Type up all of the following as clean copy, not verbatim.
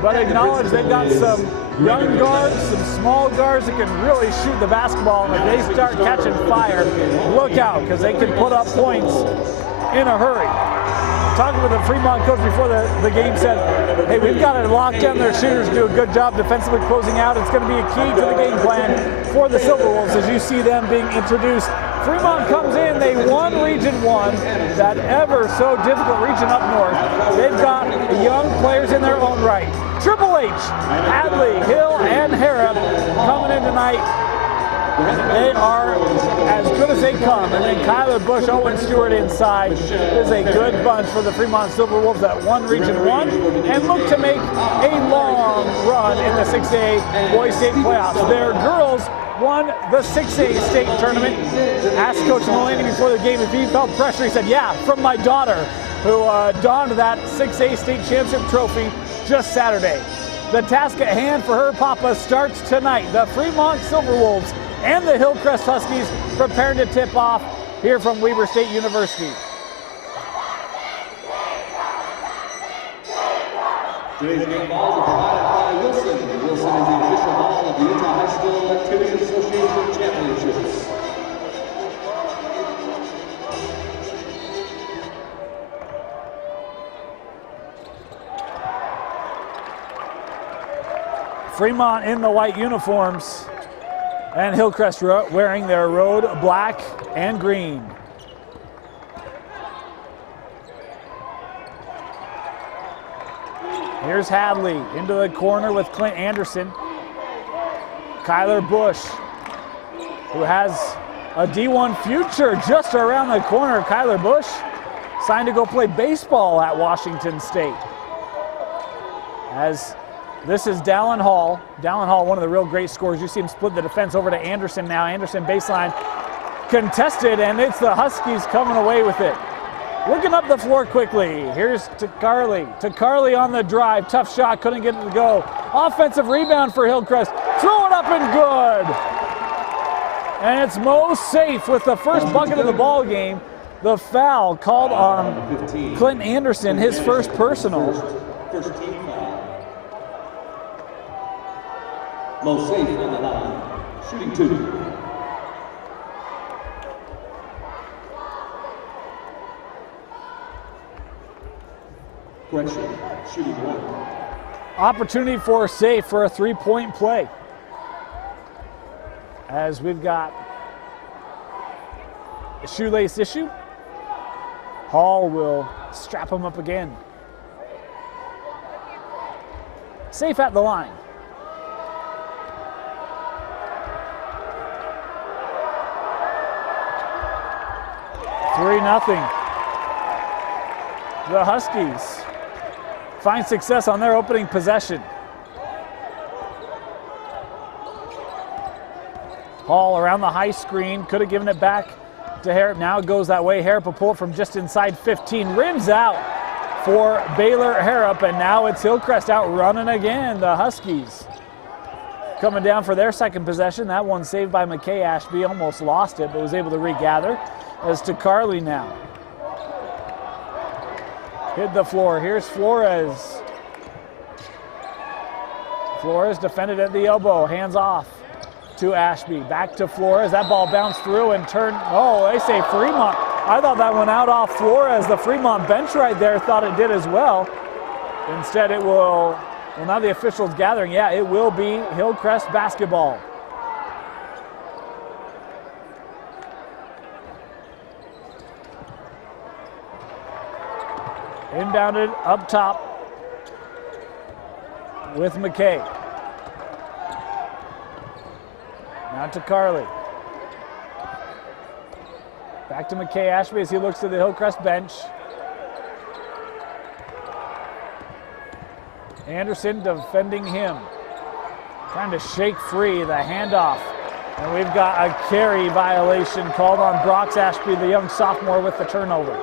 but acknowledge they've got some young guards, some small guards that can really shoot the basketball, and if they start catching fire, look out, because they can put up points in a hurry. Talking with the Fremont coach before the game said, hey, we've got to lock down their shooters, do a good job defensively closing out. It's going to be a key to the game plan for the Silverwolves as you see them being introduced. Fremont comes in, they won Region 1, that ever so difficult region up north. They've got young players in their own right. Triple H, Hadley, Hill, and Harrop coming in tonight. They are as good as they come. And then Kyler Bush, Owen Stewart inside. This is a good bunch for the Fremont Silverwolves that won Region 1 and look to make a long run in the 6A Boys State playoffs. Their girls won the 6A state tournament. Asked Coach Mulaney before the game if he felt pressure. He said, yeah, from my daughter, who donned that 6A state championship trophy just Saturday. The task at hand for her papa starts tonight. The Fremont Silverwolves and the Hillcrest Huskies preparing to tip off here from Weber State University. Today's game balls are provided by Wilson. Wilson is the official ball of the Utah High School Activities Association Championships. Fremont in the white uniforms, and Hillcrest wearing their road black and green. Here's Hadley into the corner with Clint Anderson. Kyler Bush, who has a D1 future just around the corner. Kyler Bush signed to go play baseball at Washington State. As this is Dallin Hall. Dallin Hall, one of the real great scorers. You see him split the defense over to Anderson now. Anderson baseline contested, and it's the Huskies coming away with it. Looking up the floor quickly. Here's to Carly. To Carly on the drive. Tough shot, couldn't get it to go. Offensive rebound for Hillcrest. Throw it up and good. And it's Mo Safe with the first bucket of the ball game. The foul called on Clinton Anderson, his first personal. First team foul. Mo Safe on the line, shooting 2. Correction, shooting 1. Opportunity for Safe for a three-point play. As we've got a shoelace issue. Hall will strap him up again. Safe at the line. Three nothing. The Huskies find success on their opening possession. Hall around the high screen, could have given it back to Harrop. Now it goes that way. Harrop will pull it from just inside 15. Rims out for Baylor Harrop, and now it's Hillcrest out running again. The Huskies coming down for their second possession. That one saved by McKay Ashby. Almost lost it, but was able to regather. As to Carly now. Hit the floor. Here's Flores. Flores defended at the elbow. Hands off to Ashby. Back to Flores. That ball bounced through and turned. Oh, they say Fremont. I thought that went out off Flores. The Fremont bench right there thought it did as well. Instead it will, well, now the officials gathering. Yeah, it will be Hillcrest basketball. Inbounded up top with McKay. Now to Carly. Back to McKay Ashby as he looks to the Hillcrest bench. Anderson defending him. Trying to shake free the handoff. And we've got a carry violation called on Brox Ashby, the young sophomore, with the turnover.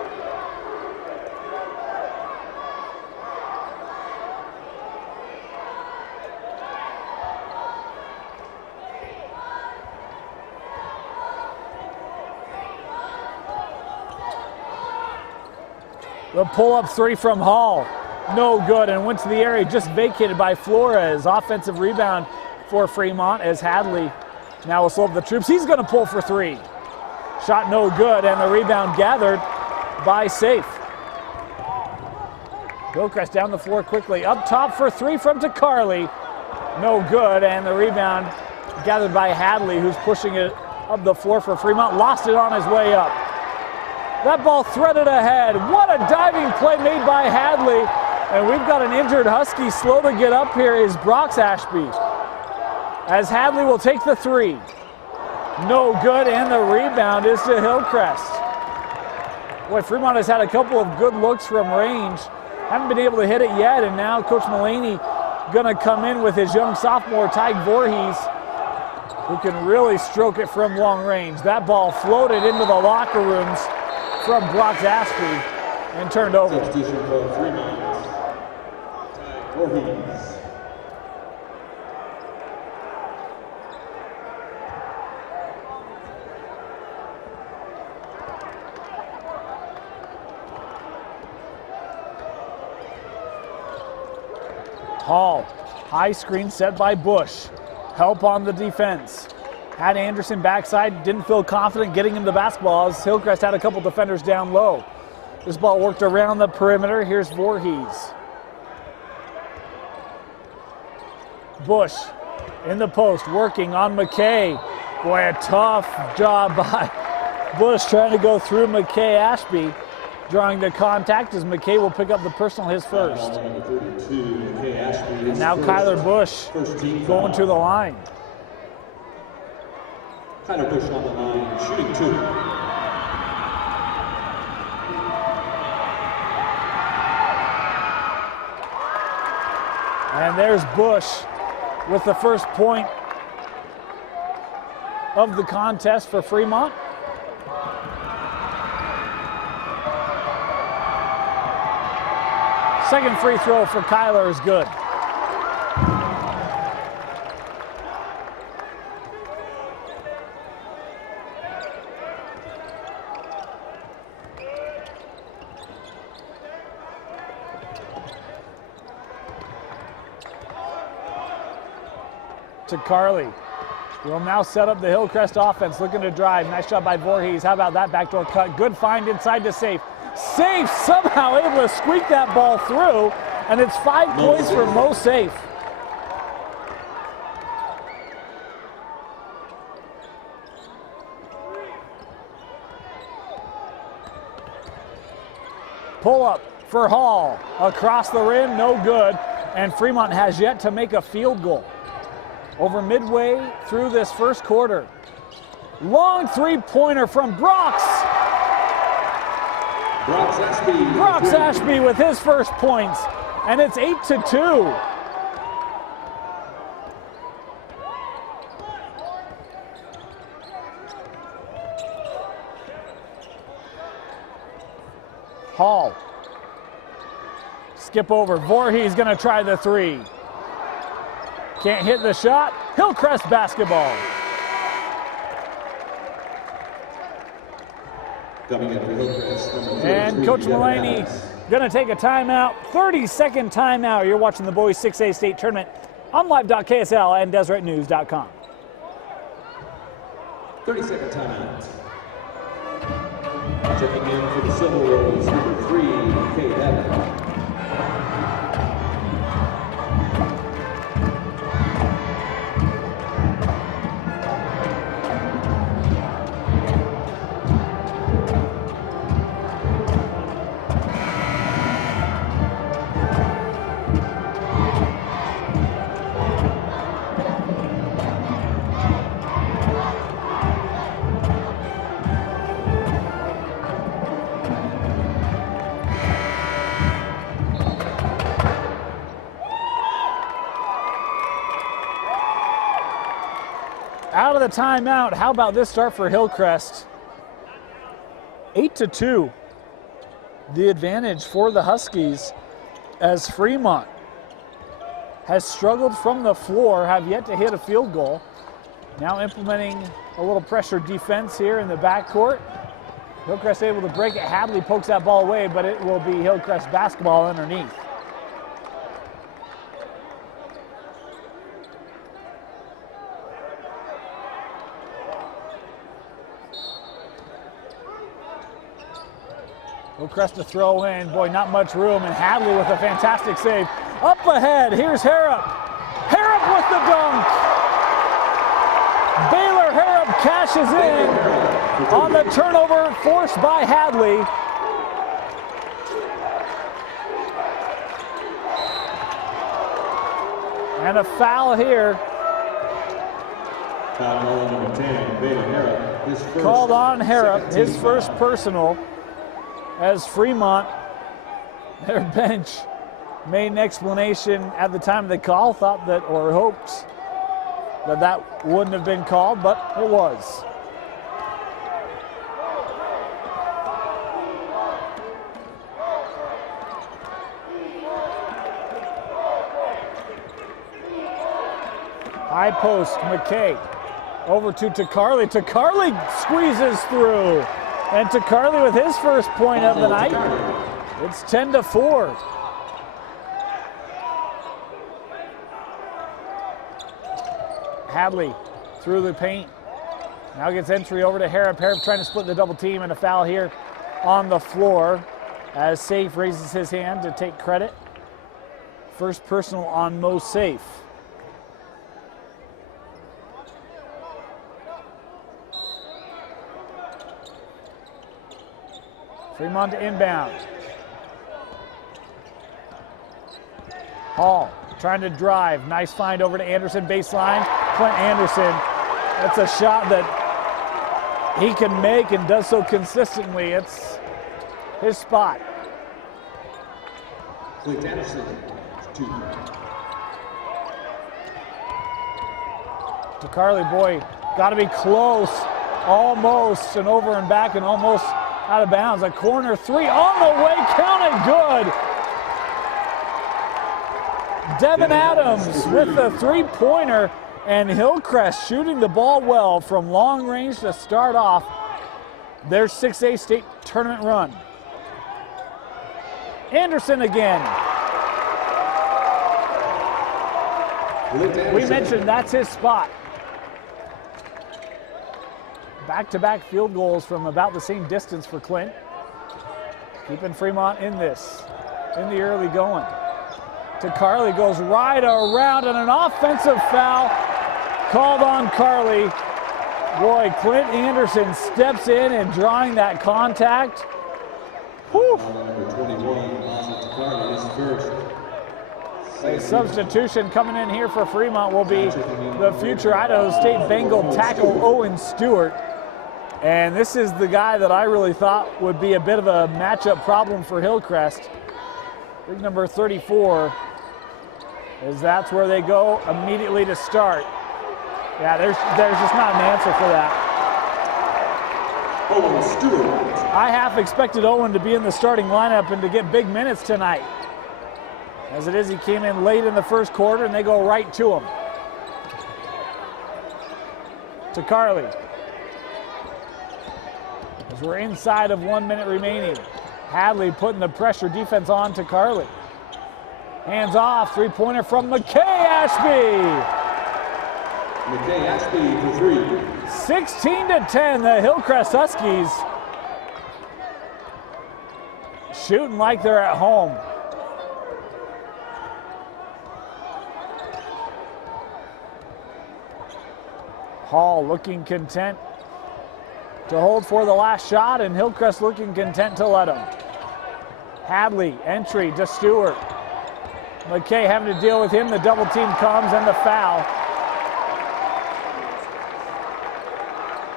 The pull-up three from Hall. no good, and went to the area just vacated by Flores. Offensive rebound for Fremont as Hadley now will slow up the troops. He's going to pull for three. Shot no good, and the rebound gathered by Safe. Hillcrest down the floor quickly. Up top for three from Tacarli. No good, and the rebound gathered by Hadley, who's pushing it up the floor for Fremont. Lost it on his way up. That ball threaded ahead. What a diving play made by Hadley. And we've got an injured Husky slow to get up here is Brox Ashby. As Hadley will take the three. No good, and the rebound is to Hillcrest. Boy, Fremont has had a couple of good looks from range. Haven't been able to hit it yet, and now Coach Mullaney gonna come in with his young sophomore, Tyke Voorhees, who can really stroke it from long range. That ball floated into the locker rooms from Brox Ashby and turned over. Substitution for Fremont, Tyke Voorhees. Hall, high screen set by Bush. Help on the defense. Had Anderson backside, didn't feel confident getting him the basketball as Hillcrest had a couple defenders down low. This ball worked around the perimeter. Here's Voorhees. Bush in the post, working on McKay. Boy, a tough job by Bush trying to go through McKay. Ashby drawing the contact as McKay will pick up the personal, his first. And now Kyler Bush going to the line. Kyler Bush on the line, shooting two. And there's Bush with the first point of the contest for Fremont. Second free throw for Kyler is good. Tacarli will now set up the Hillcrest offense, looking to drive. Nice job by Voorhees. How about that backdoor cut? Good find inside to Safe. Safe somehow able to squeak that ball through, and it's 5 points for Mo Safe. Pull up for Hall. Across the rim, no good, and Fremont has yet to make a field goal. Over midway through this first quarter. Long three-pointer from Brox. Brox Ashby with his first points, and it's 8-2. Hall. Skip over. Voorhees gonna try the three. Can't hit the shot. Hillcrest basketball. And Coach Mullaney gonna take a timeout, 30-second timeout. You're watching the boys 6A state tournament on live.ksl and DeseretNews.com. 30-second timeout. Checking in for the Silver Rose, number 3, Kate Evans. Out of the timeout, how about this start for Hillcrest? 8-2, the advantage for the Huskies as Fremont has struggled from the floor, have yet to hit a field goal. Now implementing a little pressure defense here in the backcourt. Hillcrest able to break it. Hadley pokes that ball away, but it will be Hillcrest basketball underneath. Hillcrest to throw in. Boy, not much room, and Hadley with a fantastic save. Up ahead, here's Harrop. Harrop with the dunk. Baylor Harrop cashes in on the turnover forced by Hadley. And a foul here. Foul number 10, Baylor Harrop. His first, called on Harrop, his first personal, as Fremont, their bench, made an explanation at the time of the call, thought that, or hoped that that wouldn't have been called, but it was. High post, McKay. Over to Takarli. Takarli squeezes through. And Takarli with his first point of the night. It's 10-4. Hadley through the paint. Now gets entry over to Harrop. Harrop trying to split the double team, and a foul here on the floor as Safe raises his hand to take credit. First personal on Mo Safe. Fremont to inbound. Hall trying to drive. Nice find over to Anderson, baseline. Clint Anderson, that's a shot that he can make and does so consistently. It's his spot. Clint Anderson, 2. Takarli, boy, got to be close. Almost, and over and back, and almost out of bounds. A corner three on the way, counted good. Devin Adams with the three-pointer, and Hillcrest shooting the ball well from long range to start off their 6A state tournament run. Anderson again. We mentioned that's his spot. Back-to-back field goals from about the same distance for Clint. Keeping Fremont in this, in the early going. Takarli goes right around, and an offensive foul called on Carly. Boy, Clint Anderson steps in and drawing that contact. Whew. Number 21, Takarli is first. A substitution coming in here for Fremont will be the future Idaho State Bengal tackle Owen Stewart. And this is the guy that I really thought would be a bit of a matchup problem for Hillcrest. Big number 34, as that's where they go immediately to start. Yeah, there's just not an answer for that. Owen Stewart. I half expected Owen to be in the starting lineup and to get big minutes tonight. As it is, he came in late in the first quarter, and they go right to him. Takarli. As we're inside of 1 minute remaining. Hadley putting the pressure defense on Takarli. Hands off, three-pointer from McKay Ashby. McKay Ashby for 3. 16-10, the Hillcrest Huskies shooting like they're at home. Hall looking content to hold for the last shot, and Hillcrest looking content to let him. Hadley, entry to Stewart. McKay having to deal with him. The double team comes, and the foul.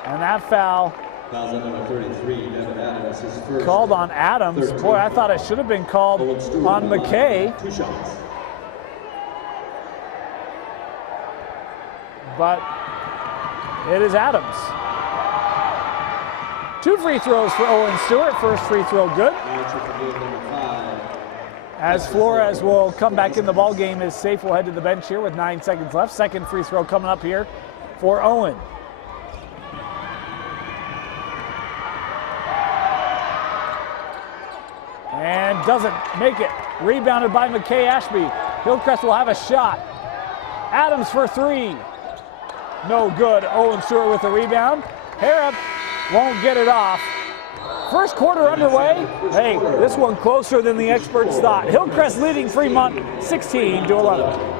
And that foul Fouls on number 33, Devin Adams, his first. called on Adams. 13. Boy, I thought it should have been called Owen Stewart on McKay, 2 shots. but it is Adams. 2 free throws for Owen Stewart. First free throw good. Answer for game number 5. As Flores will come back in the ball game, as Safe will head to the bench here with 9 seconds left. Second free throw coming up here for Owen. And doesn't make it. Rebounded by McKay Ashby. Hillcrest will have a shot. Adams for 3. No good. Owen Stewart with the rebound. Harrop won't get it off. First quarter underway. Hey, this one closer than the experts thought. Hillcrest leading Fremont 16-11.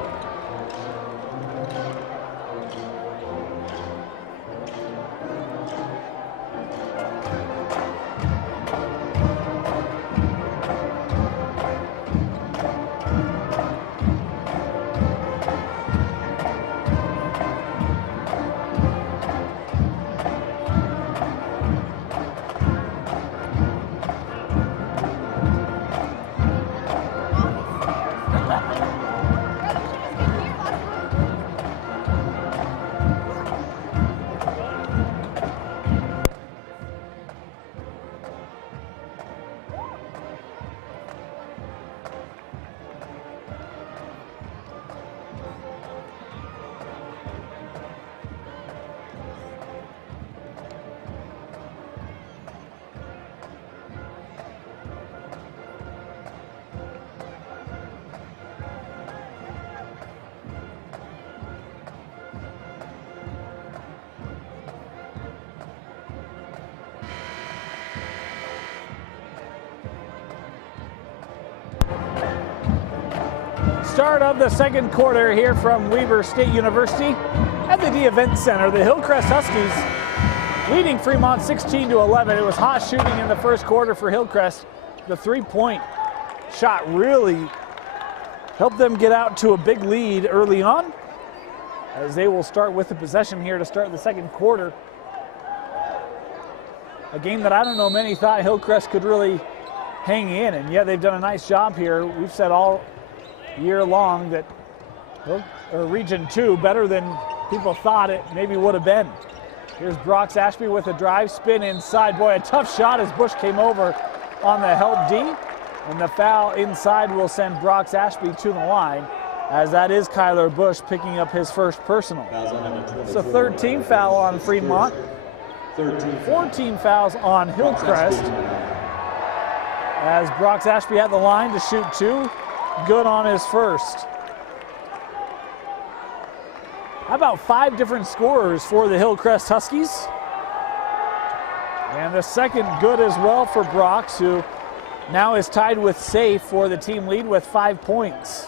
Start of the second quarter here from Weber State University at the D Event Center. The Hillcrest Huskies leading Fremont 16-11. It was hot shooting in the first quarter for Hillcrest. The three-point shot really helped them get out to a big lead early on, as they will start with the possession here to start the second quarter. A game that I don't know many thought Hillcrest could really hang in, and yeah, they've done a nice job here. We've said all year long that Region 2 better than people thought it maybe would have been. Here's Brox Ashby with a drive, spin inside. Boy, a tough shot as Bush came over on the help D, and the foul inside will send Brox Ashby to the line, as that is Kyler Bush picking up his first personal. It's a 13 foul on Fremont, 14 fouls on Hillcrest, as Brox Ashby at the line to shoot two. Good on his first. How about 5 different scorers for the Hillcrest Huskies? And the second good as well for Brox, who now is tied with Safe for the team lead with 5 points.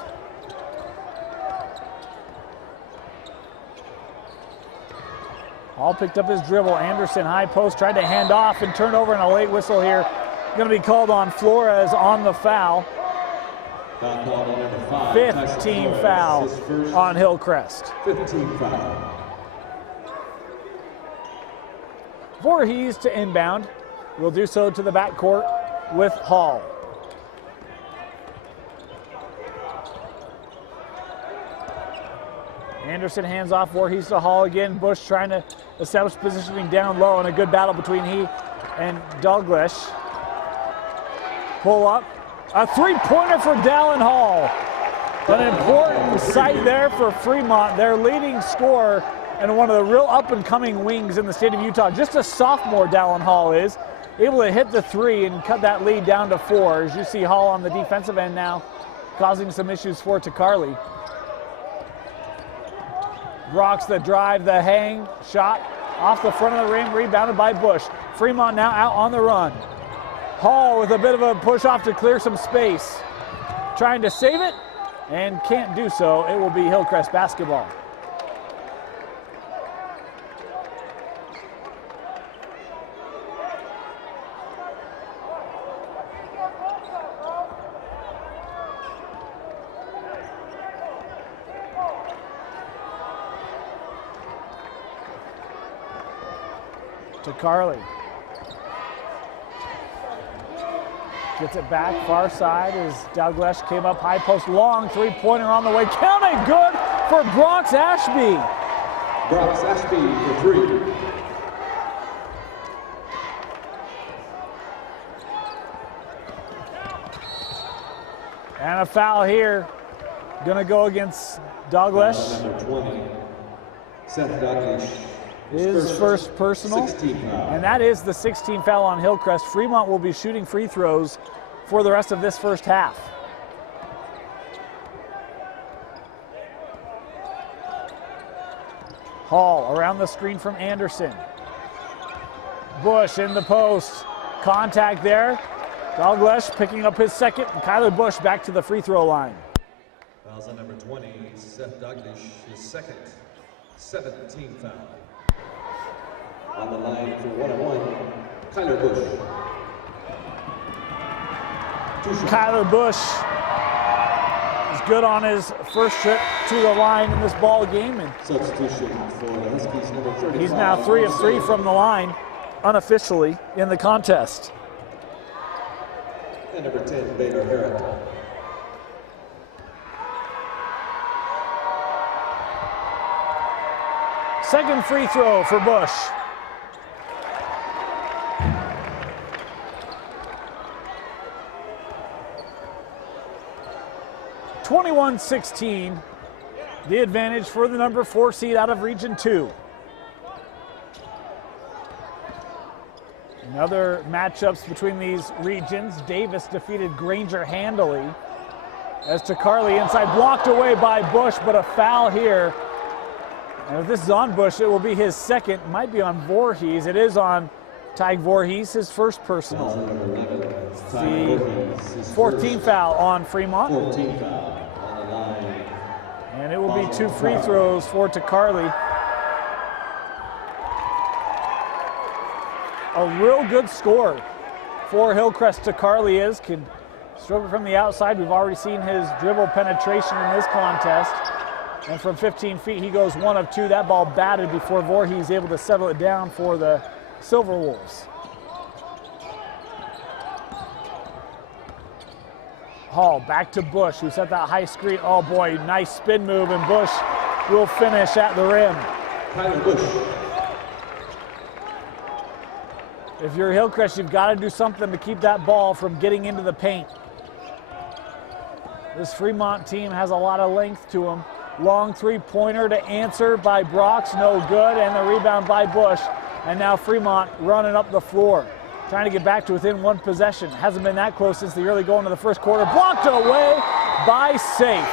Hall picked up his dribble. Anderson, high post, tried to hand off and turn over, and a late whistle here. Going to be called on Flores on the foul. 15 foul on Hillcrest. 15 foul. Voorhees to inbound. Will do so to the backcourt with Hall. Anderson hands off Voorhees to Hall again. Bush trying to establish positioning down low, and a good battle between he and Douglas. Pull up. A three-pointer for Dallin Hall. An important sight there for Fremont, their leading scorer and one of the real up-and-coming wings in the state of Utah. Just a sophomore, Dallin Hall is able to hit the three and cut that lead down to 4. As you see Hall on the defensive end now, causing some issues for Takarli. Rocks the drive, the hang, shot off the front of the rim, rebounded by Bush. Fremont now out on the run. Hall with a bit of a push off to clear some space. Trying to save it and can't do so. It will be Hillcrest basketball. Takarli. Gets it back, far side as Douglas came up high post, long three-pointer on the way. Counting good for Brox Ashby. Brox Ashby for 3. And a foul here. Gonna go against Douglas. Number 20, Seth Douglas. His first personal, and that is the 16 foul on Hillcrest. Fremont will be shooting free throws for the rest of this first half. Hall around the screen from Anderson. Bush in the post, Contact there. Dalglesh picking up his second, and Kyler Bush back to the free throw line. Fouls on number 20, Seth Dalglesh, his second, 17th foul. On the line for 1-on-1, Kyler Bush. Kyler Bush is good on his first trip to the line in this ball game, and Substitution for the Huskies, number 35. he's now 3 of 3 from the line, unofficially in the contest. And number 10, Baylor Harrop. Second free throw for Bush. (21-16), the advantage for the number 4 seed out of Region 2. Another matchups between these regions. Davis defeated Granger handily. As Takarli inside, blocked away by Bush, but a foul here. And if this is on Bush, it will be his second. It might be on Voorhees. It is on Tyg Voorhees, his first personal. The 14th foul on Fremont. 14th foul on the line. And it will be 2 free throws for Takarli. A real good score for Hillcrest. Takarli can stroke it from the outside. We've already seen his dribble penetration in this contest. And from 15 feet, he goes 1 of 2. That ball batted before Voorhees able to settle it down for the Silver Wolves. Hall back to Bush, who set that high screen. Oh boy, nice spin move, and Bush will finish at the rim. Kyler Bush. If you're Hillcrest, you've got to do something to keep that ball from getting into the paint. This Fremont team has a lot of length to them. Long three-pointer to answer by Brox, no good, and the rebound by Bush. And now Fremont running up the floor, trying to get back to within 1 possession. Hasn't been that close since the early going of the first quarter. Blocked away by Safe.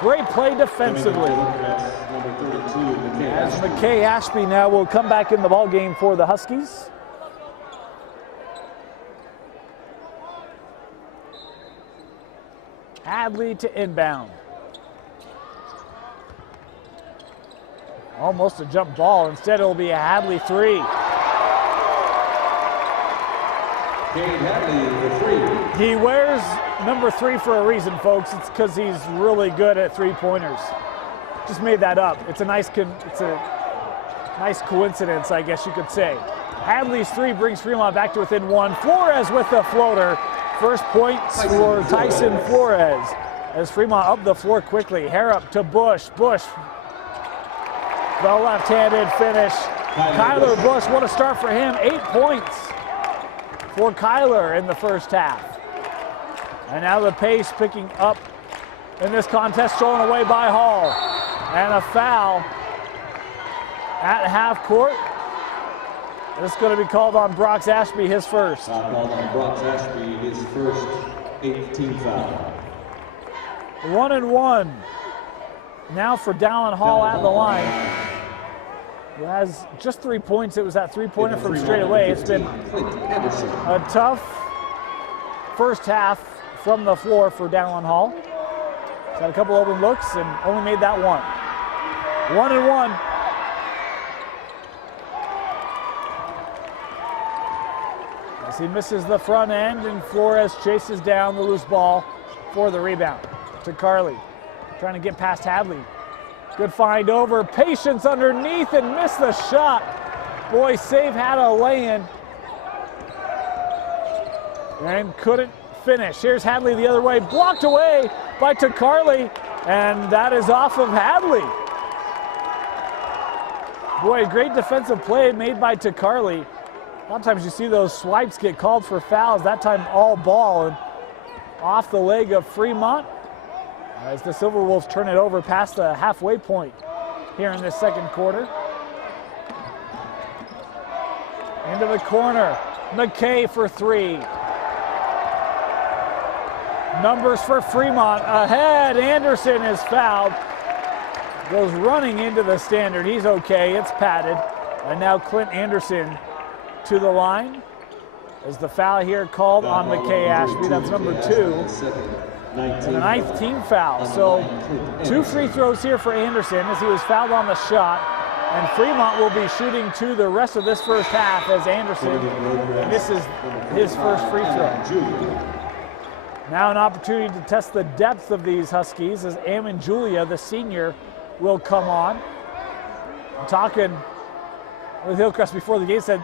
Great play defensively. As McKay Ashby now will come back in the ball game for the Huskies. Hadley to inbound. Almost a jump ball. Instead, it will be a Hadley 3. Cade Hadley for 3. He wears number 3 for a reason, folks. It's because he's really good at three-pointers. Just made that up. It's a nice coincidence, I guess you could say. Hadley's 3 brings Fremont back to within 1. Flores with the floater. First points for Tyson Flores as Fremont up the floor quickly. Harrop to Bush. Bush, the left-handed finish. Kyler Bush, what a start for him. 8 points for Kyler in the first half. And now the pace picking up in this contest, thrown away by Hall. And a foul at half court. This is going to be called on Brox Ashby, his first. Foul called on Brox Ashby, his first 18th foul. 1-1. Now for Dallin Hall at the line. He has just 3 points. It was that three-pointer from straight away. It's been a tough first half from the floor for Dallin Hall. He's had a couple open looks and only made that one. 1-1. As he misses the front end and Flores chases down the loose ball for the rebound. Takarli trying to get past Hadley. Good find over, patience underneath and missed the shot. Boy, Save had a lay-in and couldn't finish. Here's Hadley the other way, blocked away by Takarli, and that is off of Hadley. Boy, great defensive play made by Takarli. A lot of times you see those swipes get called for fouls, that time all ball, and off the leg of Fremont as the Silver Wolves turn it over past the halfway point here in this second quarter. Into the corner, McKay for 3. Numbers for Fremont ahead. Anderson is fouled. Goes running into the standard. He's okay, it's padded. And now Clint Anderson to the line. Is the foul here called on McKay Ashby? That's number 2. And a 9th team foul. So 2 free throws here for Anderson as he was fouled on the shot. And Fremont will be shooting to the rest of this first half as Anderson misses his first free throw. Now an opportunity to test the depth of these Huskies as Ammon Julia, the senior, will come on. I'm talking with Hillcrest before the game, said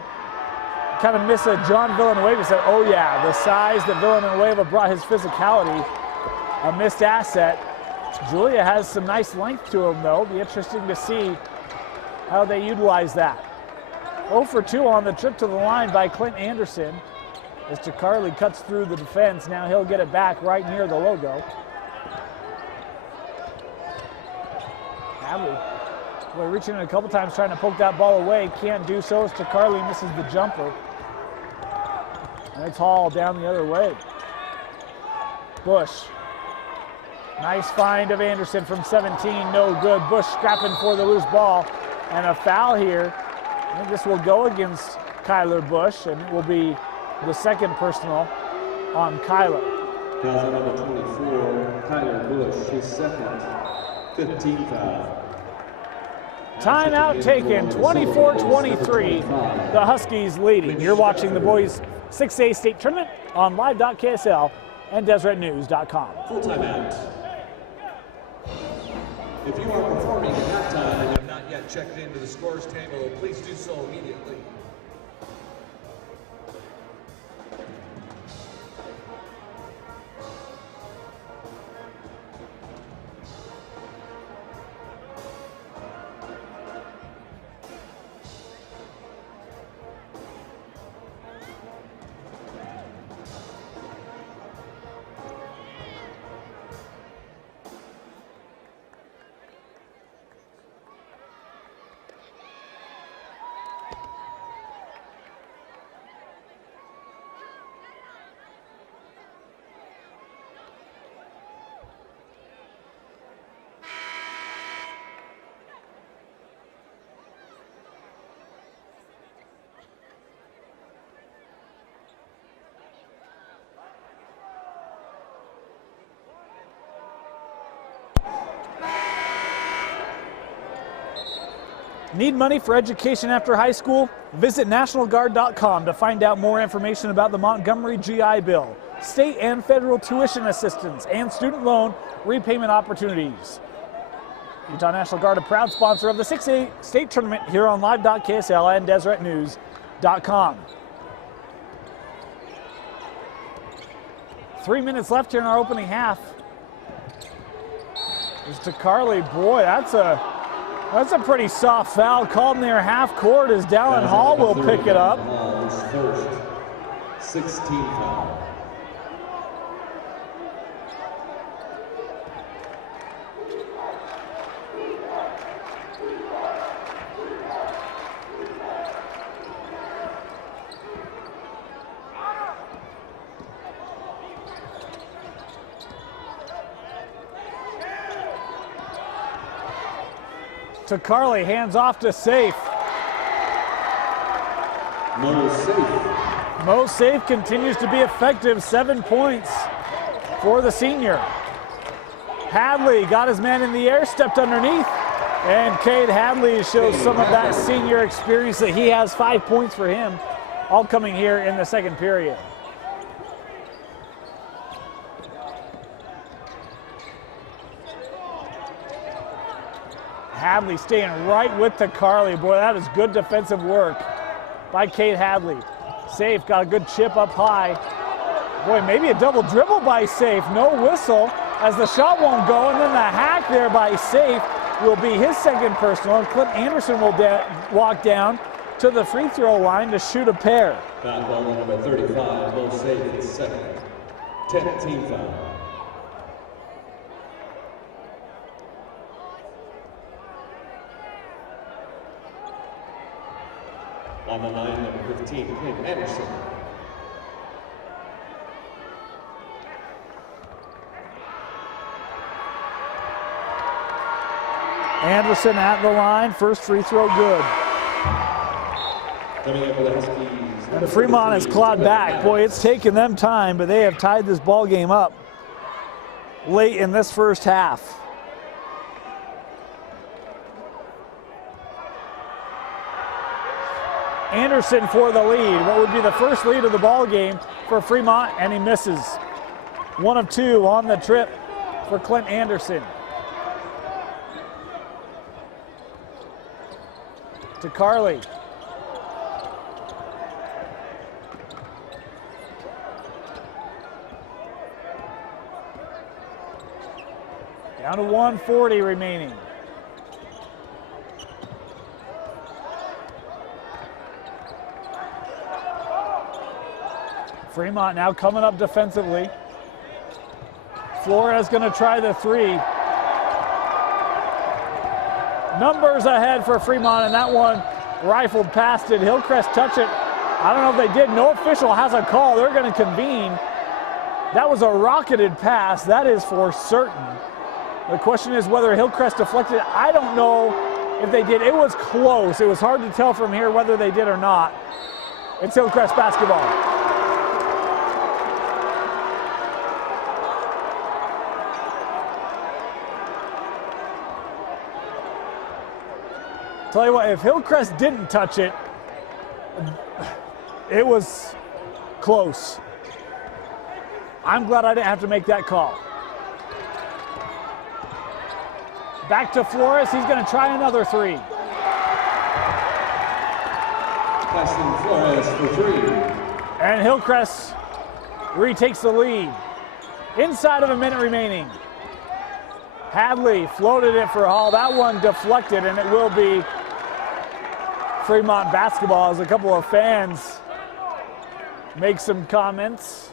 kind of miss a John Villanueva, said, oh yeah, the size that Villanueva brought, his physicality, a missed asset. Julia has some nice length to him though. Be interesting to see how they utilize that. 0 for 2 on the trip to the line by Clint Anderson as Takarli cuts through the defense. Now he'll get it back right near the logo. Hadley, boy, reaching in a couple times trying to poke that ball away. Can't do so as Takarli misses the jumper. And it's Hall down the other way. Bush. Nice find of Anderson from 17, no good. Bush scrapping for the loose ball. And a foul here. I think this will go against Kyler Bush, and it will be the second personal on Kyler. Foul number 24, Kyler Bush, his second, 15 foul. Timeout taken, 24-23. The Huskies leading. You're watching the boys 6A state tournament on live.ksl and DeseretNews.com. Full timeout. If you are performing at that time and have not yet checked into the scores table, please do so immediately. Need money for education after high school? Visit NationalGuard.com to find out more information about the Montgomery GI Bill, state and federal tuition assistance, and student loan repayment opportunities. Utah National Guard, a proud sponsor of the 6A state tournament here on live.ksl and DeseretNews.com. 3 minutes left here in our opening half. There's Takarli. Boy, that's a pretty soft foul called near half court as Dallin Hall will pick it up. Hall's first, 16 foul. Takarli hands off to Safe. Mo Safe continues to be effective, 7 points for the senior. Hadley got his man in the air, stepped underneath, and Cade Hadley shows some of that senior experience that he has. 5 points for him, all coming here in the second period. Hadley staying right with Takarli. Boy, that is good defensive work by Cade Hadley. Safe got a good chip up high. Boy, maybe a double dribble by Safe. No whistle as the shot won't go, and then the hack there by Safe will be his second personal, and Clint Anderson will walk down to the free throw line to shoot a pair. Foul ball number 35, Mo Safe, his second, 10-team foul. On the line, number 15, Clint Anderson. Anderson at the line, first free throw good. Coming up for the Huskies. And Fremont has clawed back. Boy, it's taken them time, but they have tied this ball game up late in this first half. Anderson for the lead. What would be the first lead of the ball game for Fremont, and he misses. 1 of 2 on the trip for Clint Anderson. To Carly. Down to 1:40 remaining. Fremont now coming up defensively. Flores going to try the 3. Numbers ahead for Fremont, and that one rifled past it. Hillcrest touch it. I don't know if they did. No official has a call. They're going to convene. That was a rocketed pass. That is for certain. The question is whether Hillcrest deflected. I don't know if they did. It was close. It was hard to tell from here whether they did or not. It's Hillcrest basketball. Tell you what, if Hillcrest didn't touch it, it was close. I'm glad I didn't have to make that call. Back to Flores, he's going to try another 3. Passing Flores for 3. And Hillcrest retakes the lead. Inside of a minute remaining. Hadley floated it for Hall. That one deflected, and it will be Fremont basketball as a couple of fans make some comments.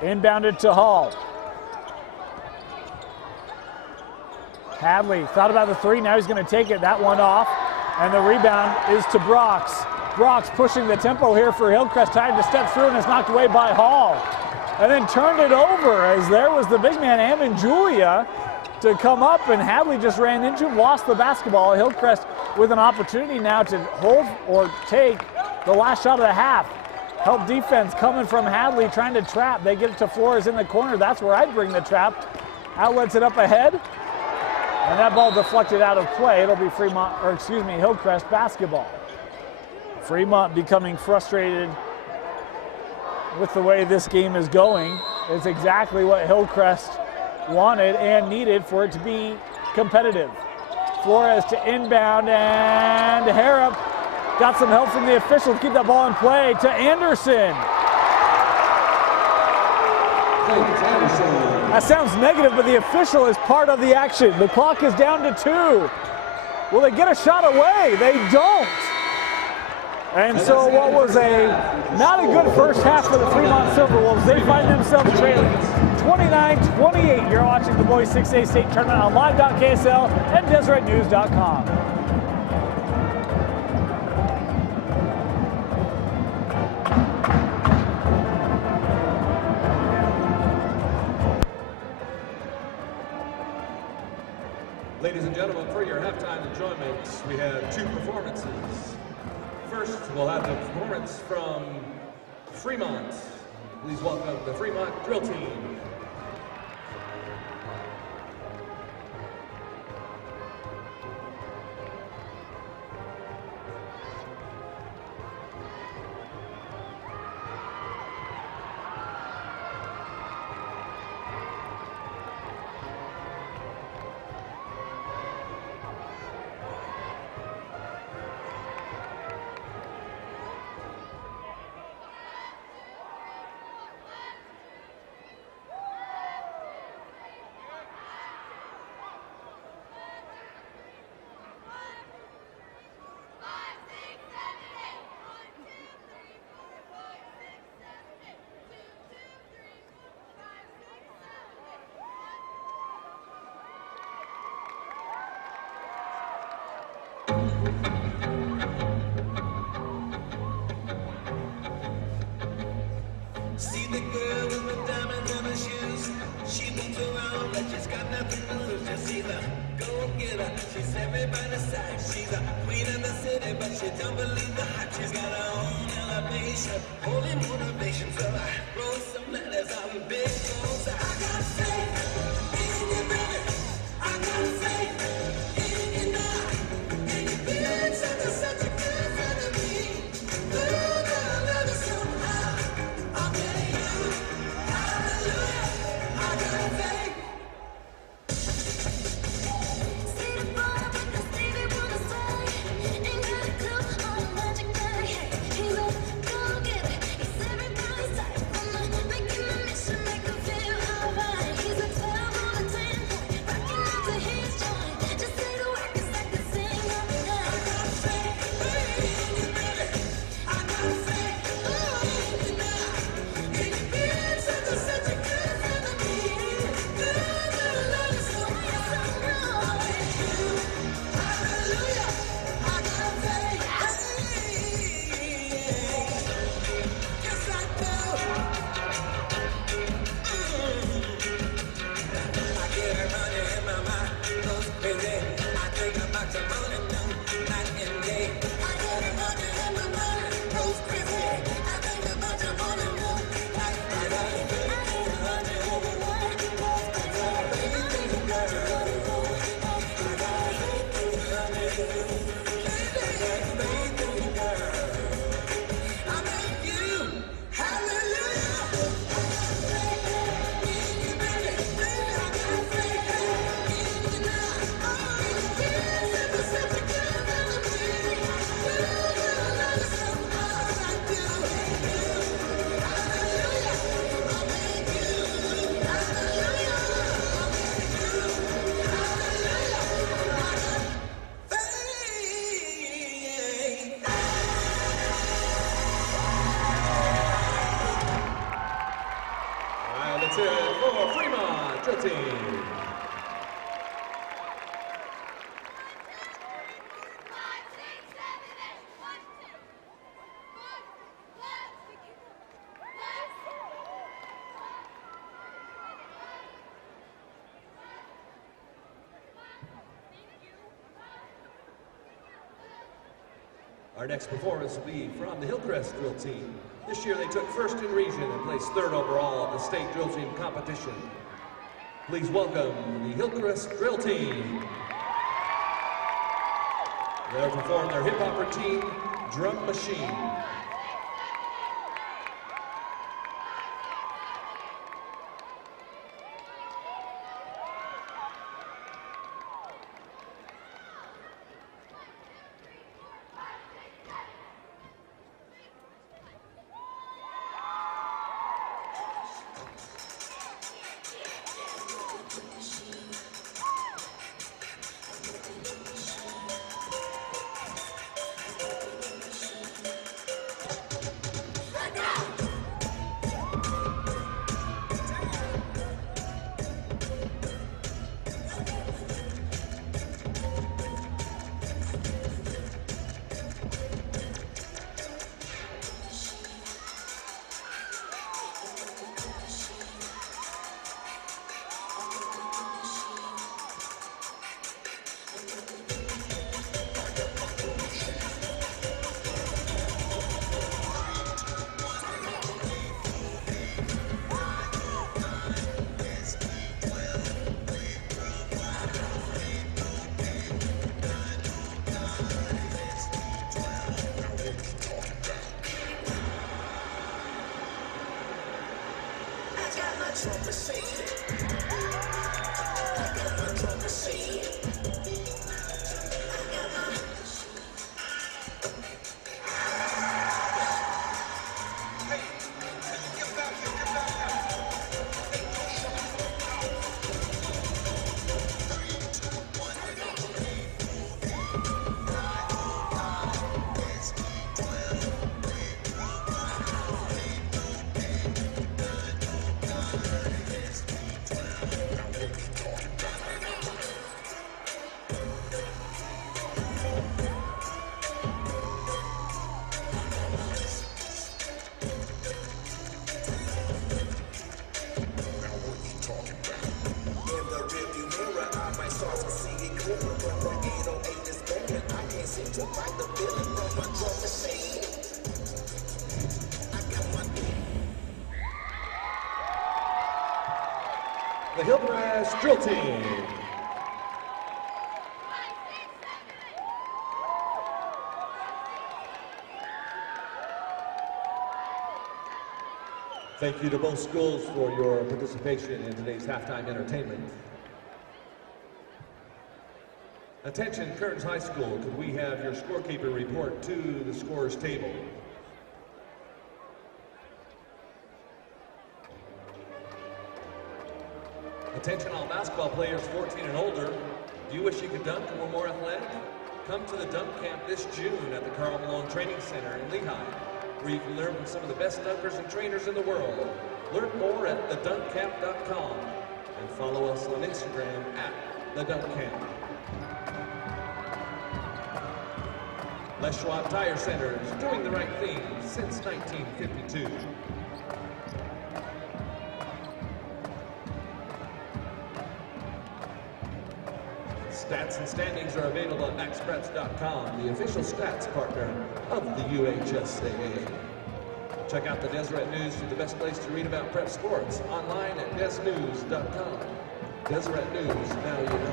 Inbounded to Hall. Hadley thought about the 3, now he's going to take it. That one off, and the rebound is to Brox. Brox pushing the tempo here for Hillcrest. Time to step through, and it's knocked away by Hall. And then turned it over as there was the big man, Ammon Julia, to come up, and Hadley just ran into him, lost the basketball. Hillcrest with an opportunity now to hold or take the last shot of the half. Help defense coming from Hadley, trying to trap. They get it to Flores in the corner. That's where I'd bring the trap. Outlets it up ahead. And that ball deflected out of play. It'll be Hillcrest basketball. Fremont becoming frustrated with the way this game is going. It's exactly what Hillcrest wanted and needed for it to be competitive. Flores to inbound, and Harrop got some help from the official to keep that ball in play to Anderson. That sounds negative, but the official is part of the action. The clock is down to 2. Will they get a shot away? They don't. And so what was not a good first half for the Fremont Silverwolves, they find themselves trailing 29-28. You're watching the Boys 6A State Tournament on live.ksl and DeseretNews.com. Ladies and gentlemen, for your halftime enjoyment, we have 2 performances. First, we'll have the performance from Fremont. Please welcome the Fremont drill team. See the girl with the diamonds on her shoes. She moves around like she's got nothing to lose. Just she's a go-getter. She's everybody's side. She's a queen of the city, but she don't believe the hype. She's got her own elevation, holy motivation. So I wrote some letters on big goals. I got faith in you, baby. I got faith in you now. And you've been such a good friend to me. Ooh, girl, I love you somehow. I'll tell you, hallelujah. I got faith. That's it for Fremont drill team. Our next performance will be from the Hillcrest drill team. This year they took first in region and placed third overall at the state drill team competition. Please welcome the Hillcrest drill team. They'll perform their hip hop routine, Drum Machine. the Hillcrest drill team. Thank you to both schools for your participation in today's halftime entertainment. Attention, Kearns High School, could we have your scorekeeper report to the scorer's table? Attention all basketball players 14 and older. Do you wish you could dunk and were more athletic? Come to the dunk camp this June at the Carl Malone Training Center in Lehigh, where you can learn from some of the best dunkers and trainers in the world. Learn more at thedunkcamp.com and follow us on Instagram at thedunkcamp. Les Schwab Tire Center is doing the right thing since 1952. Stats and standings are available at maxpreps.com, the official stats partner of the UHSAA. Check out the Deseret News for the best place to read about prep sports online at desnews.com. Deseret News, now you know.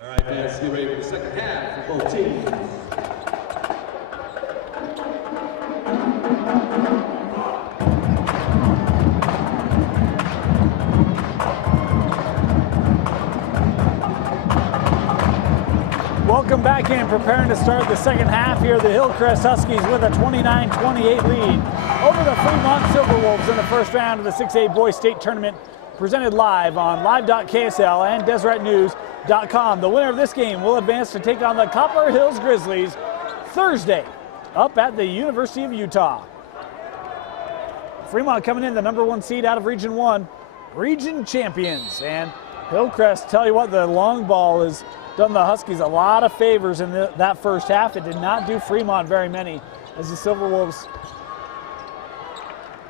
All right, let's get ready for the second half for both teams. Welcome back in, preparing to start the second half here. The Hillcrest Huskies with a 29-28 lead over the Fremont Silverwolves in the first round of the 6A Boys State Tournament, presented live on live.ksl and DeseretNews.com. The winner of this game will advance to take on the Copper Hills Grizzlies Thursday up at the University of Utah. Fremont coming in the #1 seed out of Region 1, region champions. And Hillcrest, tell you what, the long ball has done the Huskies a lot of favors in that first half. It did not do Fremont very many, as the Silverwolves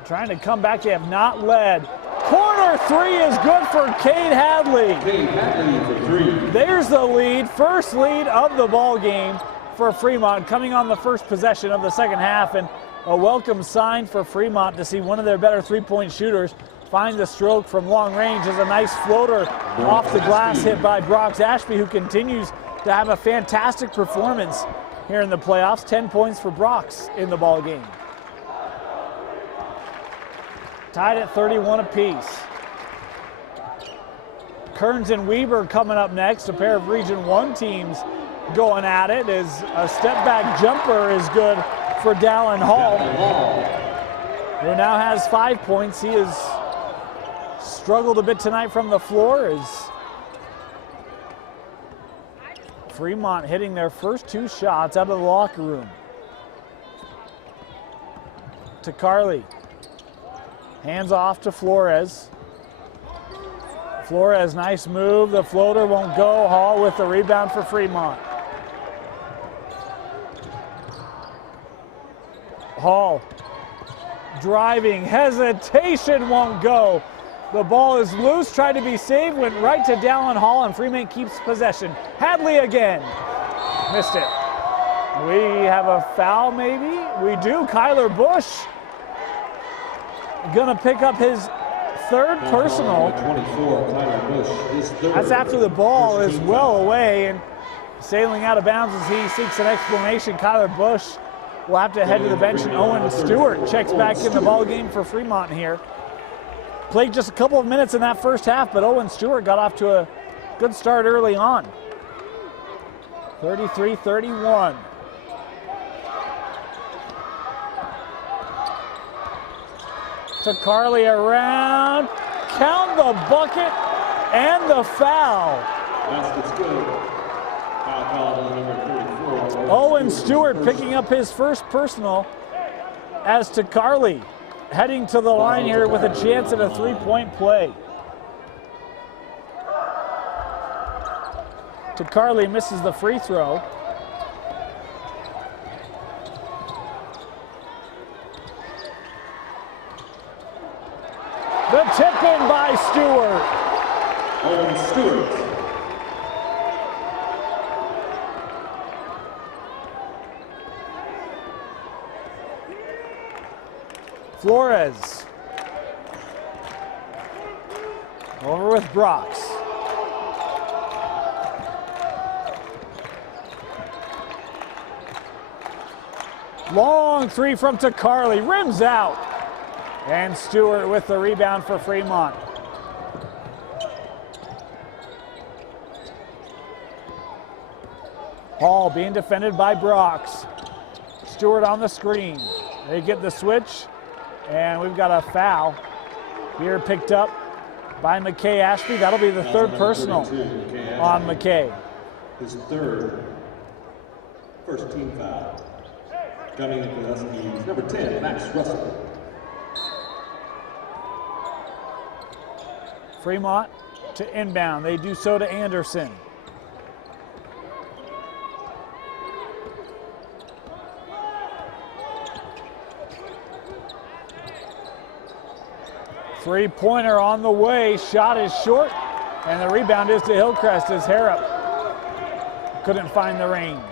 trying to come back. They have not led. Corner three is good for Cade Hadley. Cade Hadley for three. There's the lead, first lead of the ball game for Fremont, coming on the first possession of the second half. And a welcome sign for Fremont to see one of their better three-point shooters find the stroke from long range. Is a nice floater off the glass hit by Brox Ashby, who continues to have a fantastic performance here in the playoffs. 10 points for Brox in the ball game. Tied at 31 apiece. Kearns and Weber coming up next, a pair of Region 1 teams going at it. As a step-back jumper is good for Dallin Hall, who now has 5 points. He has struggled a bit tonight from the floor as Fremont hitting their first 2 shots out of the locker room. To Carly. Hands off to Flores. Flores, nice move. The floater won't go. Hall with the rebound for Fremont. Hall driving, hesitation, won't go. The ball is loose, tried to be saved, went right to Dallin Hall, and Fremont keeps possession. Hadley again, missed it. We have a foul maybe? We do. Kyler Bush gonna pick up his 3rd personal. 24, Kyler Bush, his 3rd. That's after the ball is well away and sailing out of bounds as he seeks an explanation. Kyler Bush will have to head to the bench, and Owen Stewart checks back in the ball game for Fremont here. Played just a couple of minutes in that first half, but Owen Stewart got off to a good start early on. 33-31. To Carly around, count the bucket and the foul. Basket's good. Foul called on number 34. Owen Stewart picking up his first personal as to Carly heading to the line here with a chance at a 3-point play. To Carly, misses the free throw. The tip in by Stewart. Owen Stewart. Flores. Over with Brox. Long 3 from Tacarli, rims out. And Stewart with the rebound for Fremont. Hall being defended by Brox. Stewart on the screen. They get the switch, and we've got a foul here picked up by McKay Ashby. That'll be the 3rd personal on McKay. His 3rd, first team foul. Coming into the Huskies, number 10, Max Russell. Fremont to inbound. They do so to Anderson. Three-pointer on the way. Shot is short, and the rebound is to Hillcrest as Harrop couldn't find the range.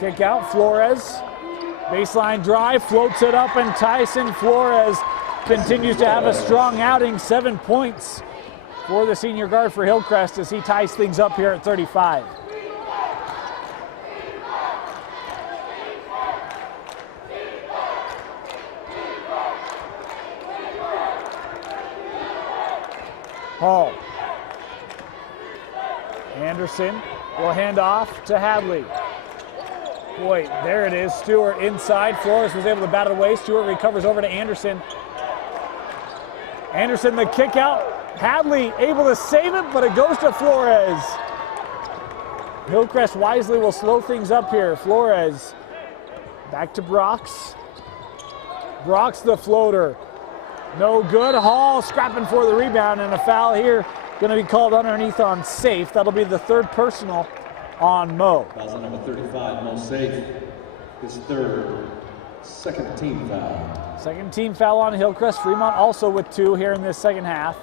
Kick out, Flores. Baseline drive, floats it up, and Tyson Flores continues to have a strong outing. 7 points for the senior guard for Hillcrest as he ties things up here at 35. Hall. Anderson will hand off to Hadley. Boy, there it is. Stewart inside. Flores was able to bat it away. Stewart recovers over to Anderson. Anderson, the kick out. Hadley able to save it, but it goes to Flores. Hillcrest wisely will slow things up here. Flores back to Brox. Brox the floater. No good. Hall scrapping for the rebound, and a foul here going to be called underneath on Safe. That'll be the 3rd personal on Mo. Foul's on number 35, Mo Safe. His 3rd, 2nd team foul. 2nd team foul on Hillcrest. Fremont also with 2 here in this second half.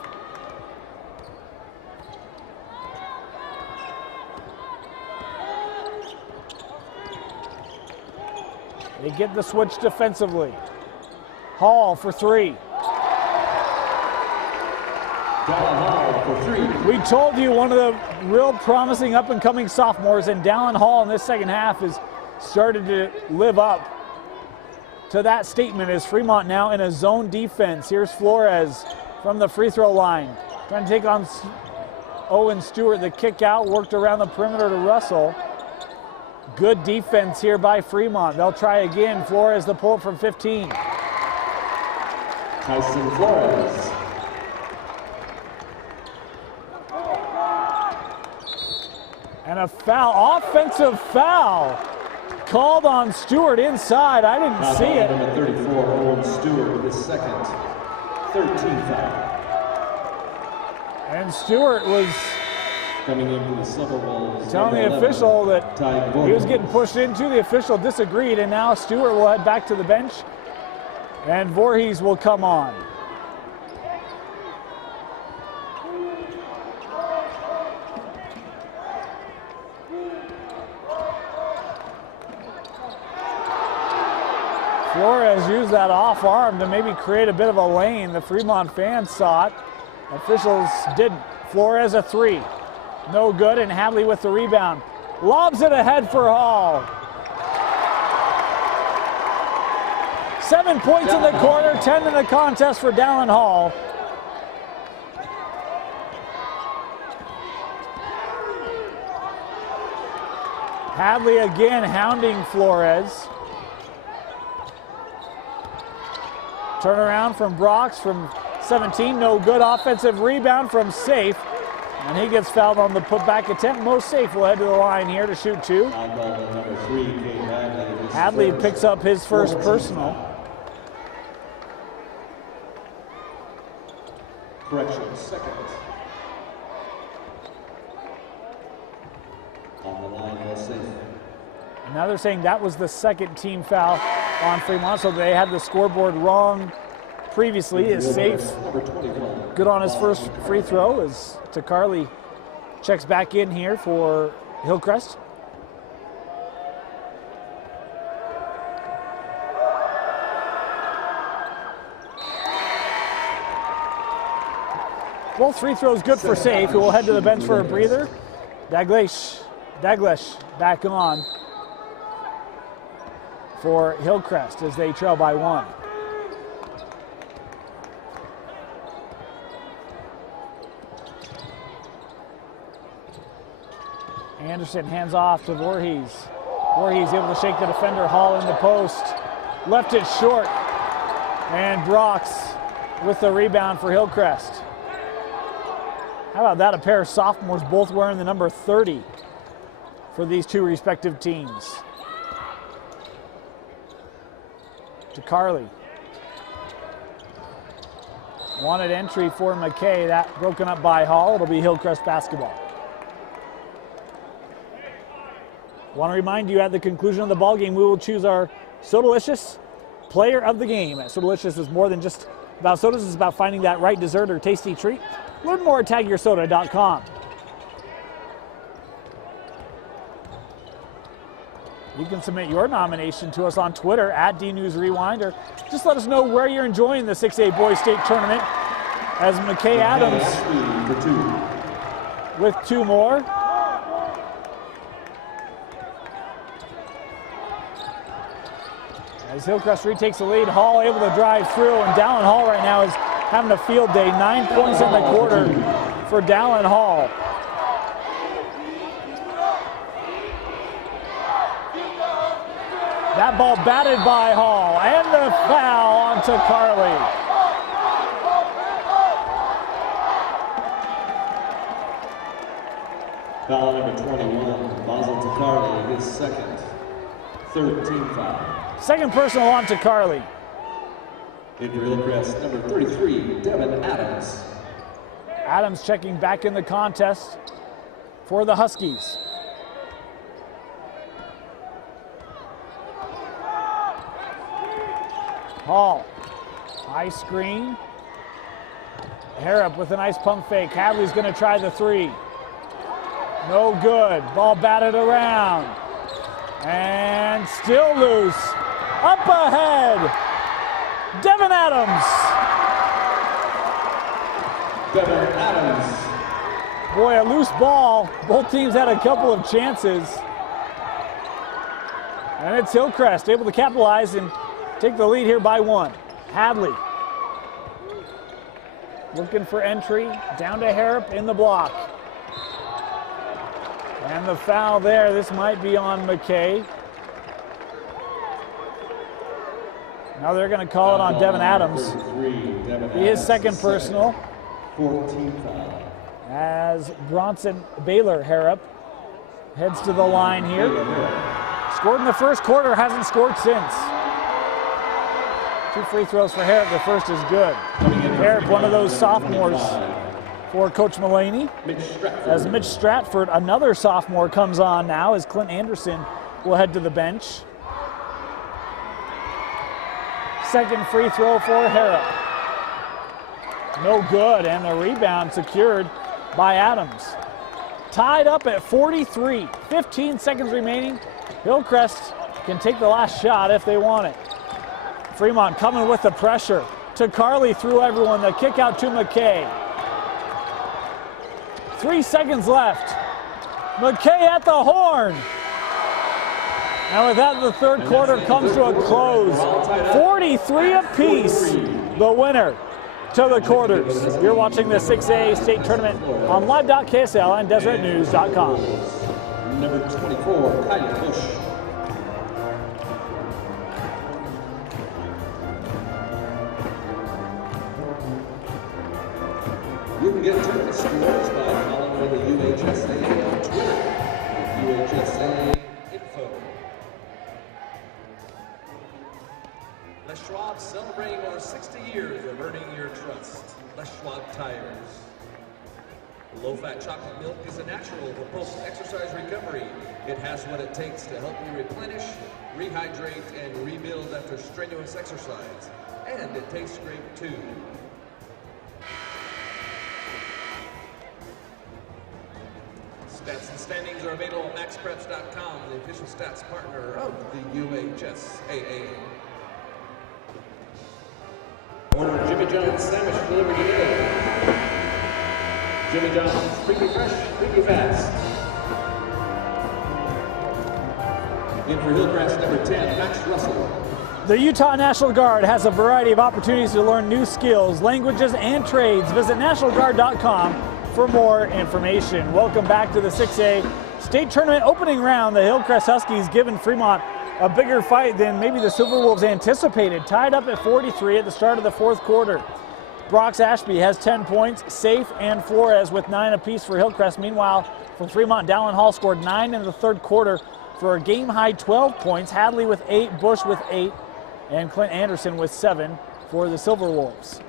They get the switch defensively. Hall for three. Hall for three. We told you one of the real promising up-and-coming sophomores, and Dallin Hall in this second half has started to live up to that statement as Fremont now in a zone defense. Here's Flores from the free throw line. Trying to take on Owen Stewart. The kick out, worked around the perimeter to Russell. Good defense here by Fremont. They'll try again. Flores the pull from 15. Tyson Flores. And a foul, offensive foul, called on Stewart inside. I didn't see it. Number 34, Owen Stewart with his second 13th foul. And Stewart was coming in for the Silver Wolves. Telling the official that he was getting pushed into. The official disagreed, and now Stewart will head back to the bench, and Voorhees will come on. Flores used that off arm to maybe create a bit of a lane. The Fremont fans saw it. Officials didn't. Flores a three. No good, and Hadley with the rebound. Lobs it ahead for Hall. 7 points in the quarter, 10 in the contest for Dallin Hall. Hadley again hounding Flores. Turnaround from Brox from 17, no good. Offensive rebound from Safe, and he gets fouled on the putback attempt. Mo Safe will head to the line here to shoot two. Hadley picks up his first personal. Correction, second. On the line, Mo Safe. And now they're saying that was the second team foul on Fremont, so they had the scoreboard wrong previously. Is Safe good on his first free throw as Takarli checks back in here for Hillcrest. Both free throws good for Safe, who will head to the bench for a breather. Daglish back on for Hillcrest as they trail by one. Anderson hands off to Voorhees. Voorhees able to shake the defender. Hall in the post. Left it short. And Brox with the rebound for Hillcrest. How about that? A pair of sophomores both wearing the number 30 for these two respective teams. To Carly. Wanted entry for McKay. That broken up by Hall. It'll be Hillcrest basketball. Want to remind you, at the conclusion of the ball game, we will choose our Sodalicious player of the game. Sodalicious is more than just about sodas. It's about finding that right dessert or tasty treat. Learn more at tagyoursoda.com. You can submit your nomination to us on Twitter at DNewsRewind, or just let us know where you're enjoying the 6A Boys State Tournament as McKay Adams with two more. As Hillcrest retakes the lead, Hall able to drive through, and Dallin Hall right now is having a field day. 9 points in the quarter for Dallin Hall. That ball batted by Hall, and the foul on Takarli. Foul number 21, Basil Takarli, his second, 13th foul. Second personal on Takarli. In for Hillcrest, number 33, Devin Adams. Adams checking back in the contest for the Huskies. Hall, high screen. Harrop with a nice pump fake. Hadley's gonna try the three. No good, ball batted around. And still loose. Up ahead, Devin Adams. Devin Adams. Boy, a loose ball. Both teams had a couple of chances. And it's Hillcrest able to capitalize and take the lead here by 1. Hadley looking for entry, down to Harrop in the block. And the foul there, this might be on McKay. Now they're going to call it on Devin Adams. His second personal. 14 foul. As Bronson Baylor Harrop heads to the line here. Scored in the first quarter, hasn't scored since. 2 free throws for Harrop, the first is good. Harrop, one of those sophomores for Coach Mullaney. As Mitch Stratford, another sophomore, comes on now as Clint Anderson will head to the bench. Second free throw for Harrop. No good, and the rebound secured by Adams. Tied up at 43, 15 seconds remaining. Hillcrest can take the last shot if they want it. Fremont coming with the pressure to Carley through everyone. The kick out to McKay. 3 seconds left. McKay at the horn. And with that, the third quarter comes to a close. 43 apiece, the winner to the quarters. You're watching the 6A state tournament on live.ksl and deseretnews.com. Number 24, Kylie Bush. You can get tournament scores by following the UHSAA on Twitter. UHSAA info. Les Schwab celebrating over 60 years of earning your trust. Les Schwab Tires. Low-fat chocolate milk is a natural for post-exercise recovery. It has what it takes to help you replenish, rehydrate, and rebuild after strenuous exercise. And it tastes great too. Stats and standings are available at maxpreps.com, the official stats partner of the UHSAA. Order Jimmy John's sandwich delivered today. Jimmy John's, freaky fresh, freaky fast. In for Hillcrest, number 10, Max Russell. The Utah National Guard has a variety of opportunities to learn new skills, languages, and trades. Visit nationalguard.com for more information. Welcome back to the 6A state tournament opening round. The Hillcrest Huskies giving Fremont a bigger fight than maybe the Silver Wolves anticipated. Tied up at 43 at the start of the fourth quarter. Brox Ashby has 10 points, Safe and Flores with 9 apiece for Hillcrest. Meanwhile, for Fremont, Dallin Hall scored 9 in the third quarter for a game-high 12 points. Hadley with 8, Bush with 8, and Clint Anderson with 7 for the Silver Wolves.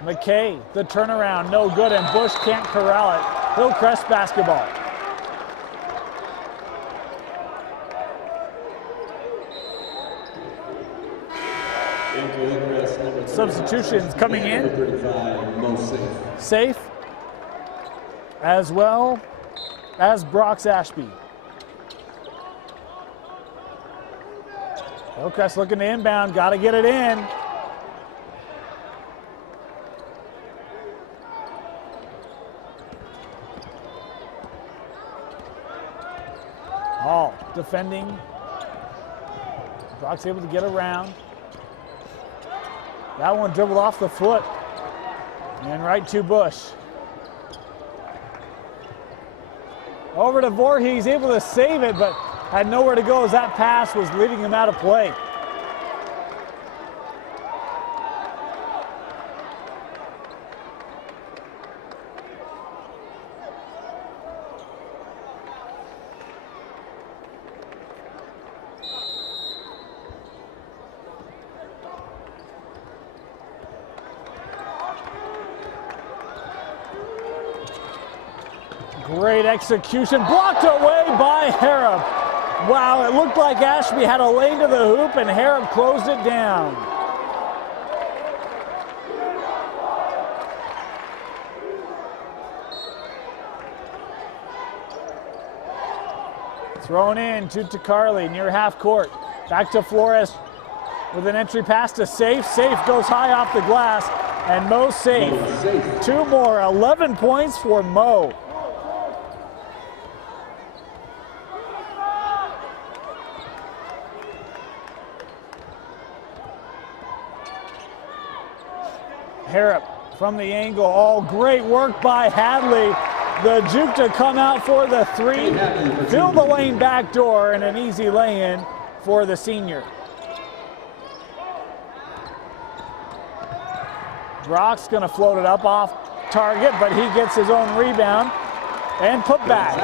McKay, the turnaround, no good, and Bush can't corral it. Hillcrest basketball. Substitutions coming in. Safe, as well as Brox Ashby. Hillcrest looking to inbound, got to get it in. Hall defending. Brox able to get around. That one dribbled off the foot and right to Bush. Over to Voorhees, able to save it, but had nowhere to go as that pass was leading him out of play. Great execution, blocked away by Harrop. Wow, it looked like Ashby had a lane to the hoop and Harrop closed it down. Thrown in to Carly near half court. Back to Flores with an entry pass to Safe. Safe goes high off the glass, and Mo Safe. 2 more, 11 points for Mo. Harrop from the angle. All great work by Hadley. The juke to come out for the 3. Fill the lane back door, and an easy lay-in for the senior. Brock's going to float it up off target, but he gets his own rebound and put back.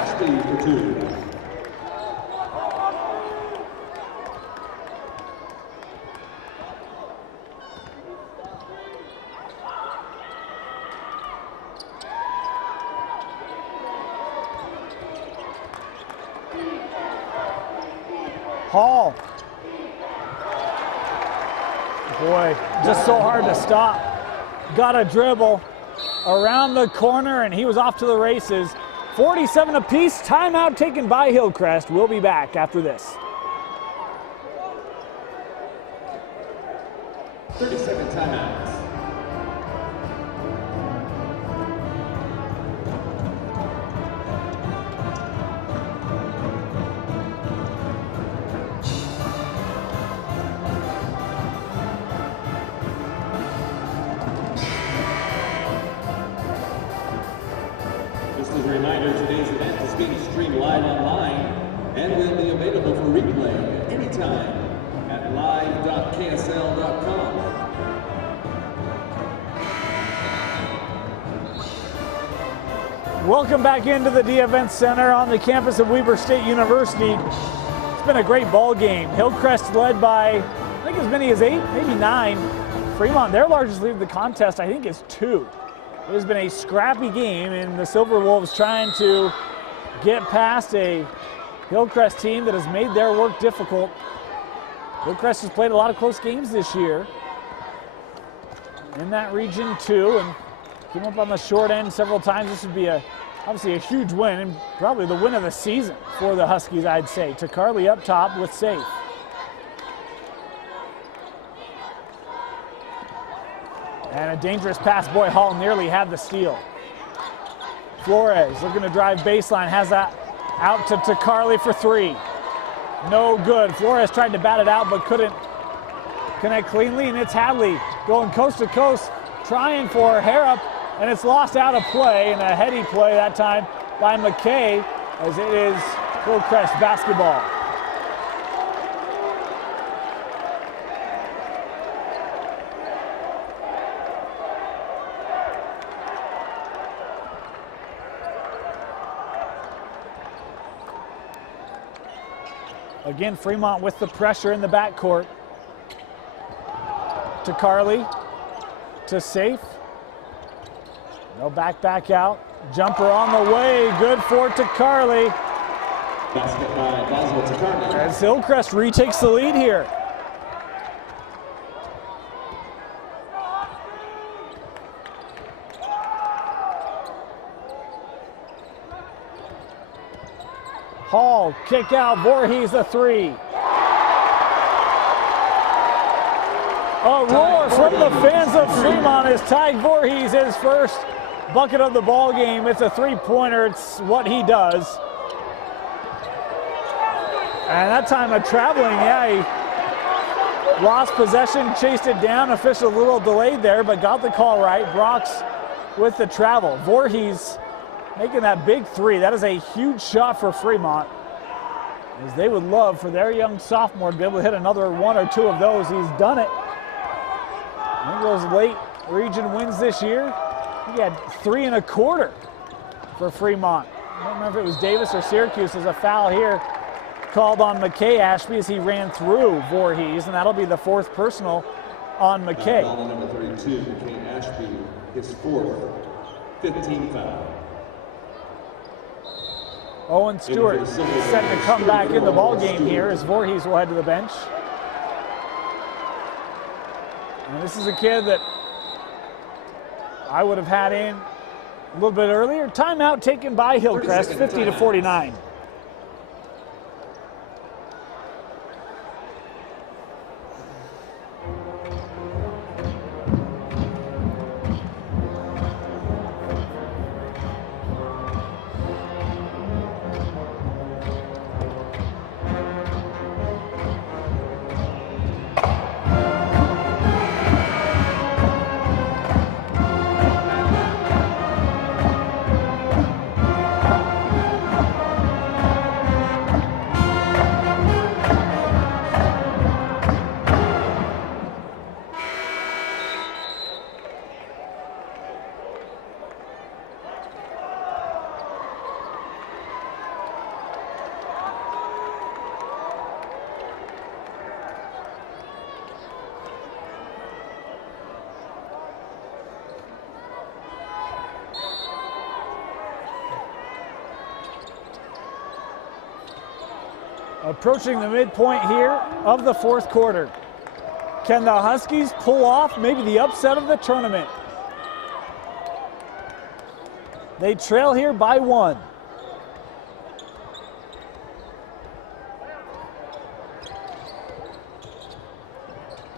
Hall. Boy, just so hard to stop. Got a dribble around the corner, and he was off to the races. 47 apiece. Timeout taken by Hillcrest. We'll be back after this. 30-second timeout. Just a reminder, today's event is being streamed live online and will be available for replay anytime at live.ksl.com. Welcome back into the D-Event Center on the campus of Weber State University. It's been a great ball game. Hillcrest led by, I think, as many as 8, maybe 9. Fremont, their largest lead of the contest, I think, is 2. It has been a scrappy game, and the Silver Wolves trying to get past a Hillcrest team that has made their work difficult. Hillcrest has played a lot of close games this year in that region too, and came up on the short end several times. This would be obviously a huge win, and probably the win of the season for the Huskies, I'd say. To Carly up top with Safe. And a dangerous pass. Boy, Hall nearly had the steal. Flores looking to drive baseline, has that out to Carly for 3. No good. Flores tried to bat it out but couldn't connect cleanly, and it's Hadley going coast to coast, trying for Harrop, and it's lost out of play, and a heady play that time by McKay, as it is Hillcrest basketball. Again, Fremont with the pressure in the backcourt. To Carly, to Safe. No back out. Jumper on the way, good for to Carly. Basket by Boswell to Carly. As Hillcrest retakes the lead here. Hall, kick out, Voorhees a 3. A roar from the fans of Fremont as Ty Voorhees his first bucket of the ball game. It's a 3-pointer, it's what he does. And that time a traveling, he lost possession, chased it down. Official a little delayed there, but got the call right. Brock's with the travel. Voorhees making that big 3. That is a huge shot for Fremont, as they would love for their young sophomore to be able to hit another 1 or 2 of those. He's done it. One of those late region wins this year. He had 3 1/4 for Fremont. I don't remember if it was Davis or Syracuse. There's a foul here called on McKay Ashby as he ran through Voorhees, and that'll be the 4th personal on McKay. Foul number 32, McKay Ashby, his 4th, 15 foul. Owen Stewart set to come back in the ball game here as Voorhees will head to the bench. And this is a kid that I would have had in a little bit earlier. Timeout taken by Hillcrest, 50-49. Approaching the midpoint here of the fourth quarter. Can the Huskies pull off maybe the upset of the tournament? They trail here by 1.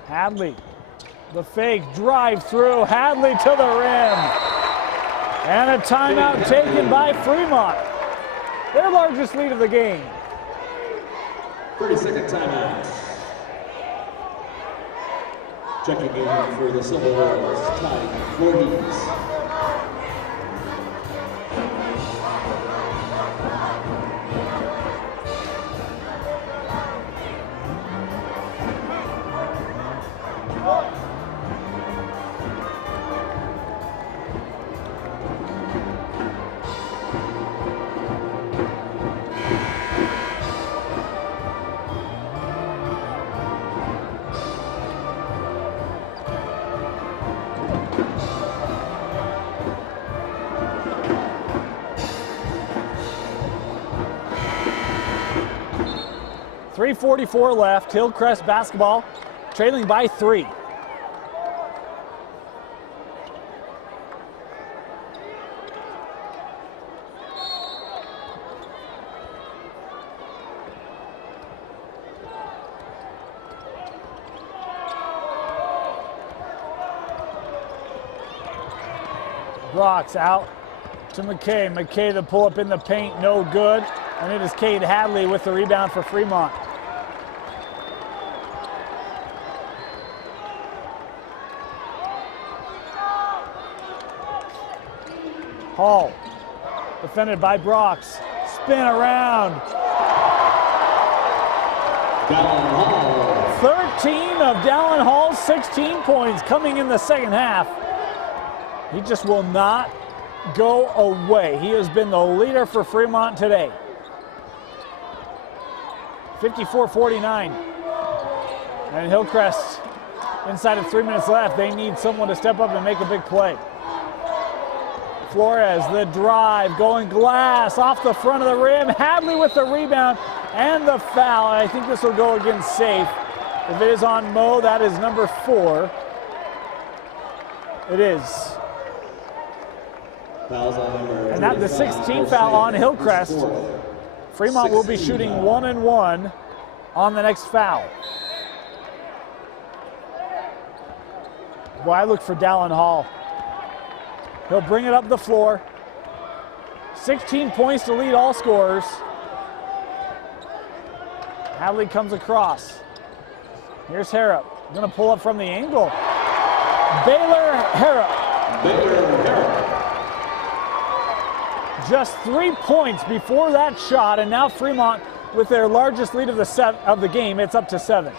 Hadley, the fake, drive through, Hadley to the rim. And a timeout taken by Fremont. Their largest lead of the game. 30-second timeout. Checking in for the Silver Wolves, Ty Voorhees. .344 left, Hillcrest basketball trailing by 3. Brock's out to McKay. McKay the pull up in the paint, no good. And it is Cade Hadley with the rebound for Fremont. Hall, defended by Brox. Spin around. 13 of Dallin Hall's 16 points coming in the second half. He just will not go away. He has been the leader for Fremont today. 54-49. And Hillcrest, inside of 3 minutes left, they need someone to step up and make a big play. Flores, the drive, going glass off the front of the rim. Hadley with the rebound and the foul. I think this will go against safe. If it is on Mo, that is number 4. It is. And that the 16th foul on Hillcrest. Fremont will be shooting 1-1 on the next foul. Boy, I look for Dallin Hall. He'll bring it up the floor. 16 points to lead all scorers. Hadley comes across. Here's Harrop. Gonna pull up from the angle. Baylor Harrop. Just 3 points before that shot, and now Fremont with their largest lead of the game. It's up to 7.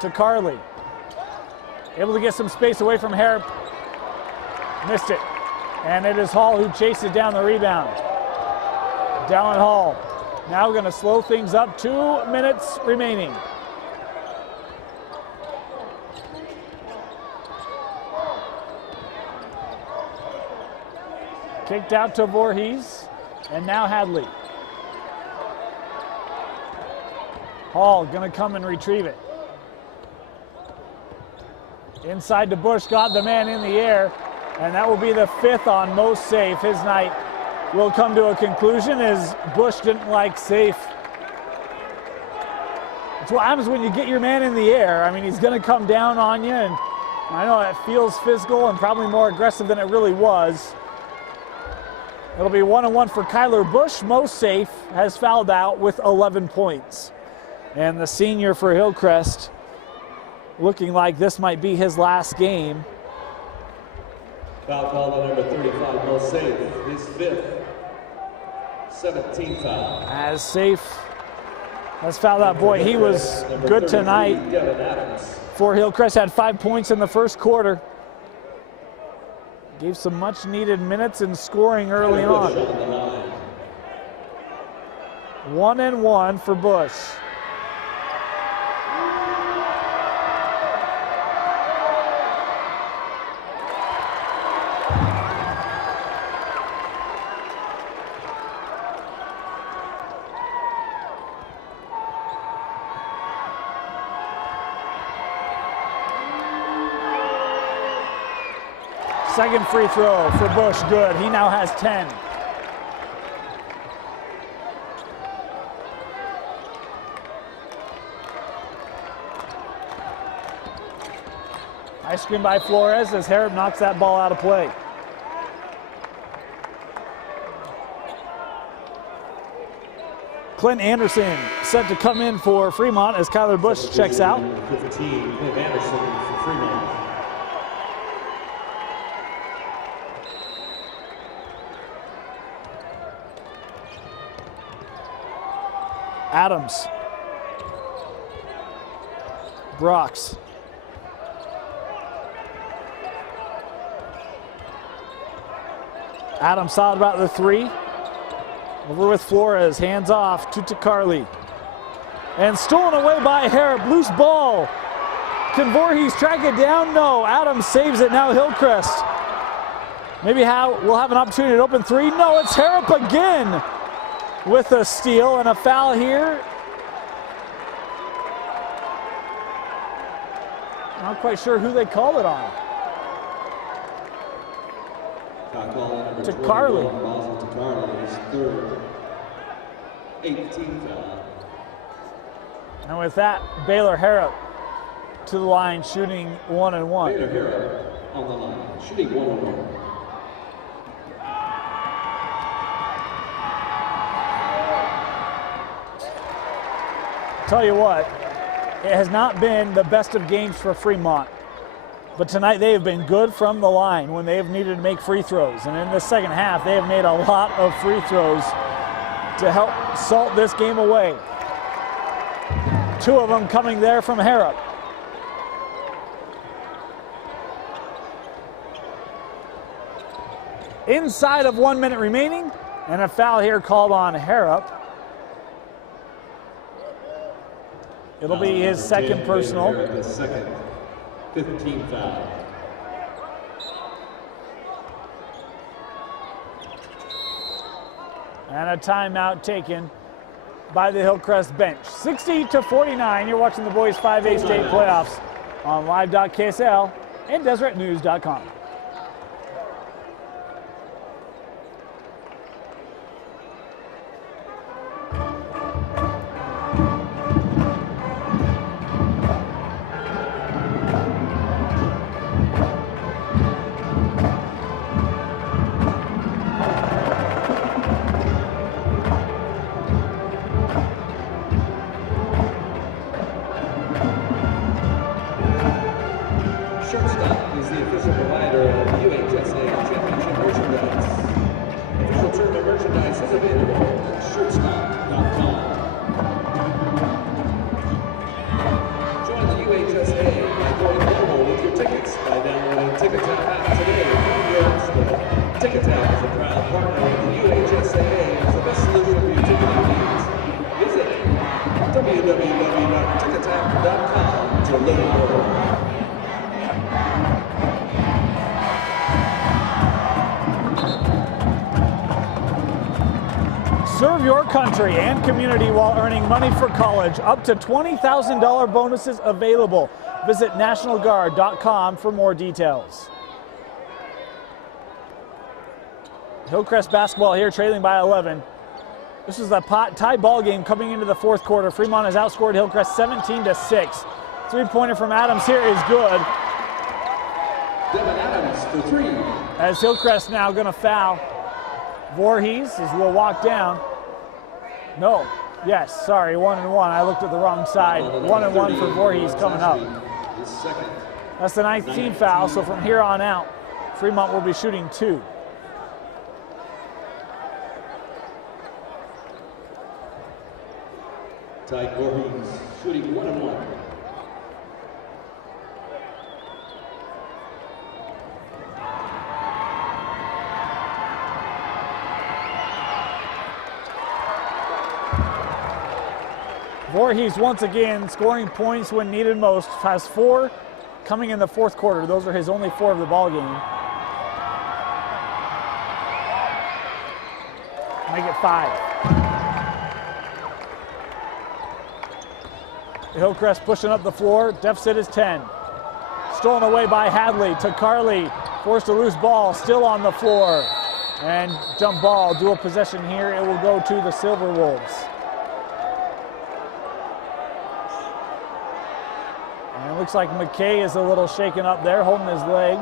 To Carley. Able to get some space away from Harrop. Missed it. And it is Hall who chases down the rebound. Dallin Hall now going to slow things up. 2 minutes remaining. Kicked out to Voorhees, and now Hadley. Hall gonna come and retrieve it. Inside to Bush, got the man in the air, and that will be the 5th on most safe. His night will come to a conclusion as Bush didn't like safe. It's what happens when you get your man in the air. I mean, he's gonna come down on you, and I know it feels physical and probably more aggressive than it really was. It'll be 1-1 for Kyler Bush. Most safe has fouled out with 11 points. And the senior for Hillcrest looking like this might be his last game. Foul call on number 35, most safe, his 5th, 17th foul. As safe has fouled out. Boy, he was good tonight for Hillcrest. Had 5 points in the first quarter. Gave some much needed minutes in scoring early on. 1-1 for Bush. Second free throw for Bush, good. He now has 10. Nice screen by Flores as Harrop knocks that ball out of play. Clint Anderson set to come in for Fremont as Kyler Bush checks out. 15, Clint Anderson for Fremont. Adams. Brox. Adams solid about the three. Over with Flores, hands off to Takarli. And stolen away by Harrop, loose ball. Can Voorhees track it down? No, Adams saves it, now Hillcrest. Maybe we'll have an opportunity to open three. No, it's Harrop again with a steal and a foul here. Not quite sure who they called it on. Takarli. Takarli's third 18th foul. And with that, Baylor Harrop to the line, shooting 1 and 1. Baylor Harrop on the line, shooting 1 and 1. Tell you what, it has not been the best of games for Fremont. But tonight they have been good from the line when they have needed to make free throws. And in the second half, they have made a lot of free throws to help salt this game away. 2 of them coming there from Harrop. Inside of 1 minute remaining, and a foul here called on Harrop. It'll be his second personal. The second 15th foul. And a timeout taken by the Hillcrest bench. 60-49, you're watching the boys 5A state playoffs on live.ksl and deseretnews.com. Shortstop is the official provider of UHSAA championship merchandise. Official term of merchandise is available at shortstop.com. Join the UHSAA by going global with your tickets by downloading TicketTap app today from your app store. TicketTap is a proud partner of the UHSAA and is the best solution for your ticketing needs. Visit www.tickettap.com to learn more. Serve your country and community while earning money for college. Up to $20,000 bonuses available. Visit nationalguard.com for more details. Hillcrest basketball here, trailing by 11. This is a tie ball game coming into the fourth quarter. Fremont has outscored Hillcrest 17-6. Three-pointer from Adams here is good. Devin Adams for 3. As Hillcrest now going to foul Voorhees as we'll walk down. No, yes, sorry, 1 and 1. I looked at the wrong side. 1 and 1 for Voorhees coming up. That's the 19th foul, so from here on out, Fremont will be shooting 2. Ty Voorhees shooting 1 and 1. Voorhees once again scoring points when needed most. Has 4 coming in the fourth quarter. Those are his only 4 of the ball game. Make it 5. Hillcrest pushing up the floor. Deficit is 10. Stolen away by Hadley. Takarli Forced a loose ball, still on the floor. And jump ball, dual possession here. It will go to the Silver Wolves. And it looks like McKay is a little shaken up there, holding his leg.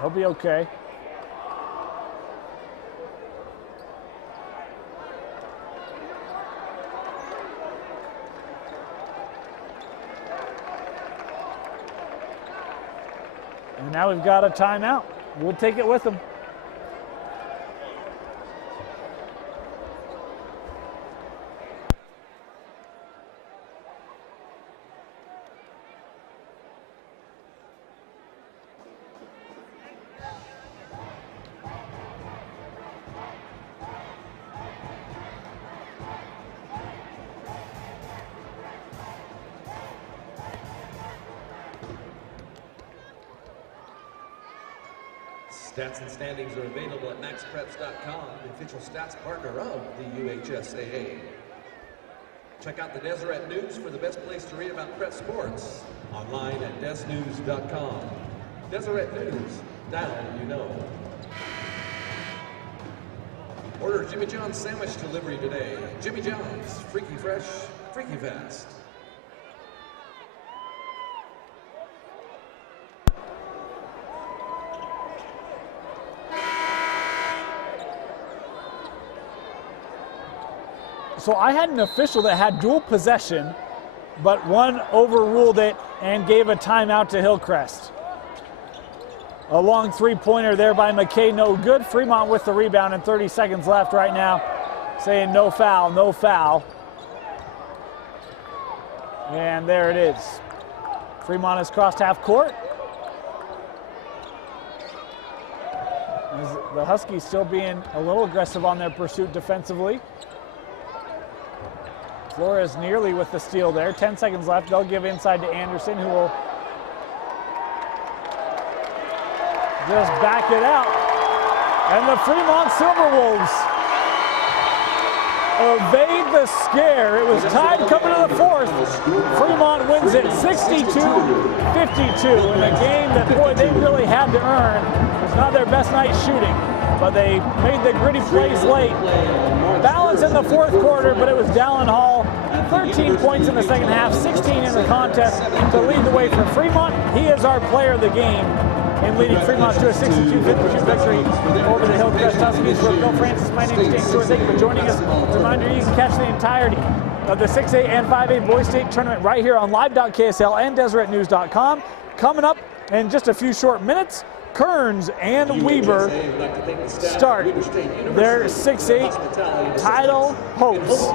He'll be okay. And now we've got a timeout. We'll take it with them. Stats and standings are available at maxpreps.com, the official stats partner of the UHSAA. Check out the Deseret News for the best place to read about prep sports. Online at desnews.com. Deseret News, down you know. Order Jimmy John's sandwich delivery today. Jimmy John's, freaky fresh, freaky fast. So I had an official that had dual possession, but one overruled it and gave a timeout to Hillcrest. A long three-pointer there by McKay, no good. Fremont with the rebound and 30 seconds left right now, saying no foul, no foul. And there it is. Fremont has crossed half court. The Huskies still being a little aggressive on their pursuit defensively. Flores nearly with the steal there. 10 seconds left. They'll give inside to Anderson, who will just back it out. And the Fremont Silverwolves evade the scare. It was tied coming to the fourth. Fremont wins it 62-52 in a game that, boy, they really had to earn. It was not their best night shooting, but they made the gritty plays late. Balance in the fourth quarter, but it was Dallin Hall, 13 points in the second half, 16 in the contest to lead the way for Fremont. He is our player of the game in leading Fremont to a 62-52 victory over the Hillcrest Huskies. For Bill Francis, my name is James Stewart. Thank you for joining us. Reminder, you can catch the entirety of the 6A and 5A Boys State Tournament right here on live.ksl and DeseretNews.com. Coming up in just a few short minutes, Kearns and Weber start their 6A title hopes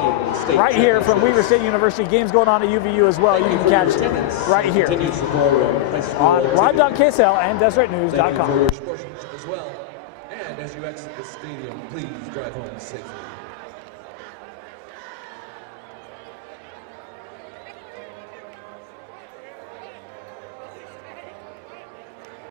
right here from Weber State University. Games going on at UVU as well. You can catch right here on live.ksl and DeseretNews.com. As well. And as you exit the stadium, please drive home safely.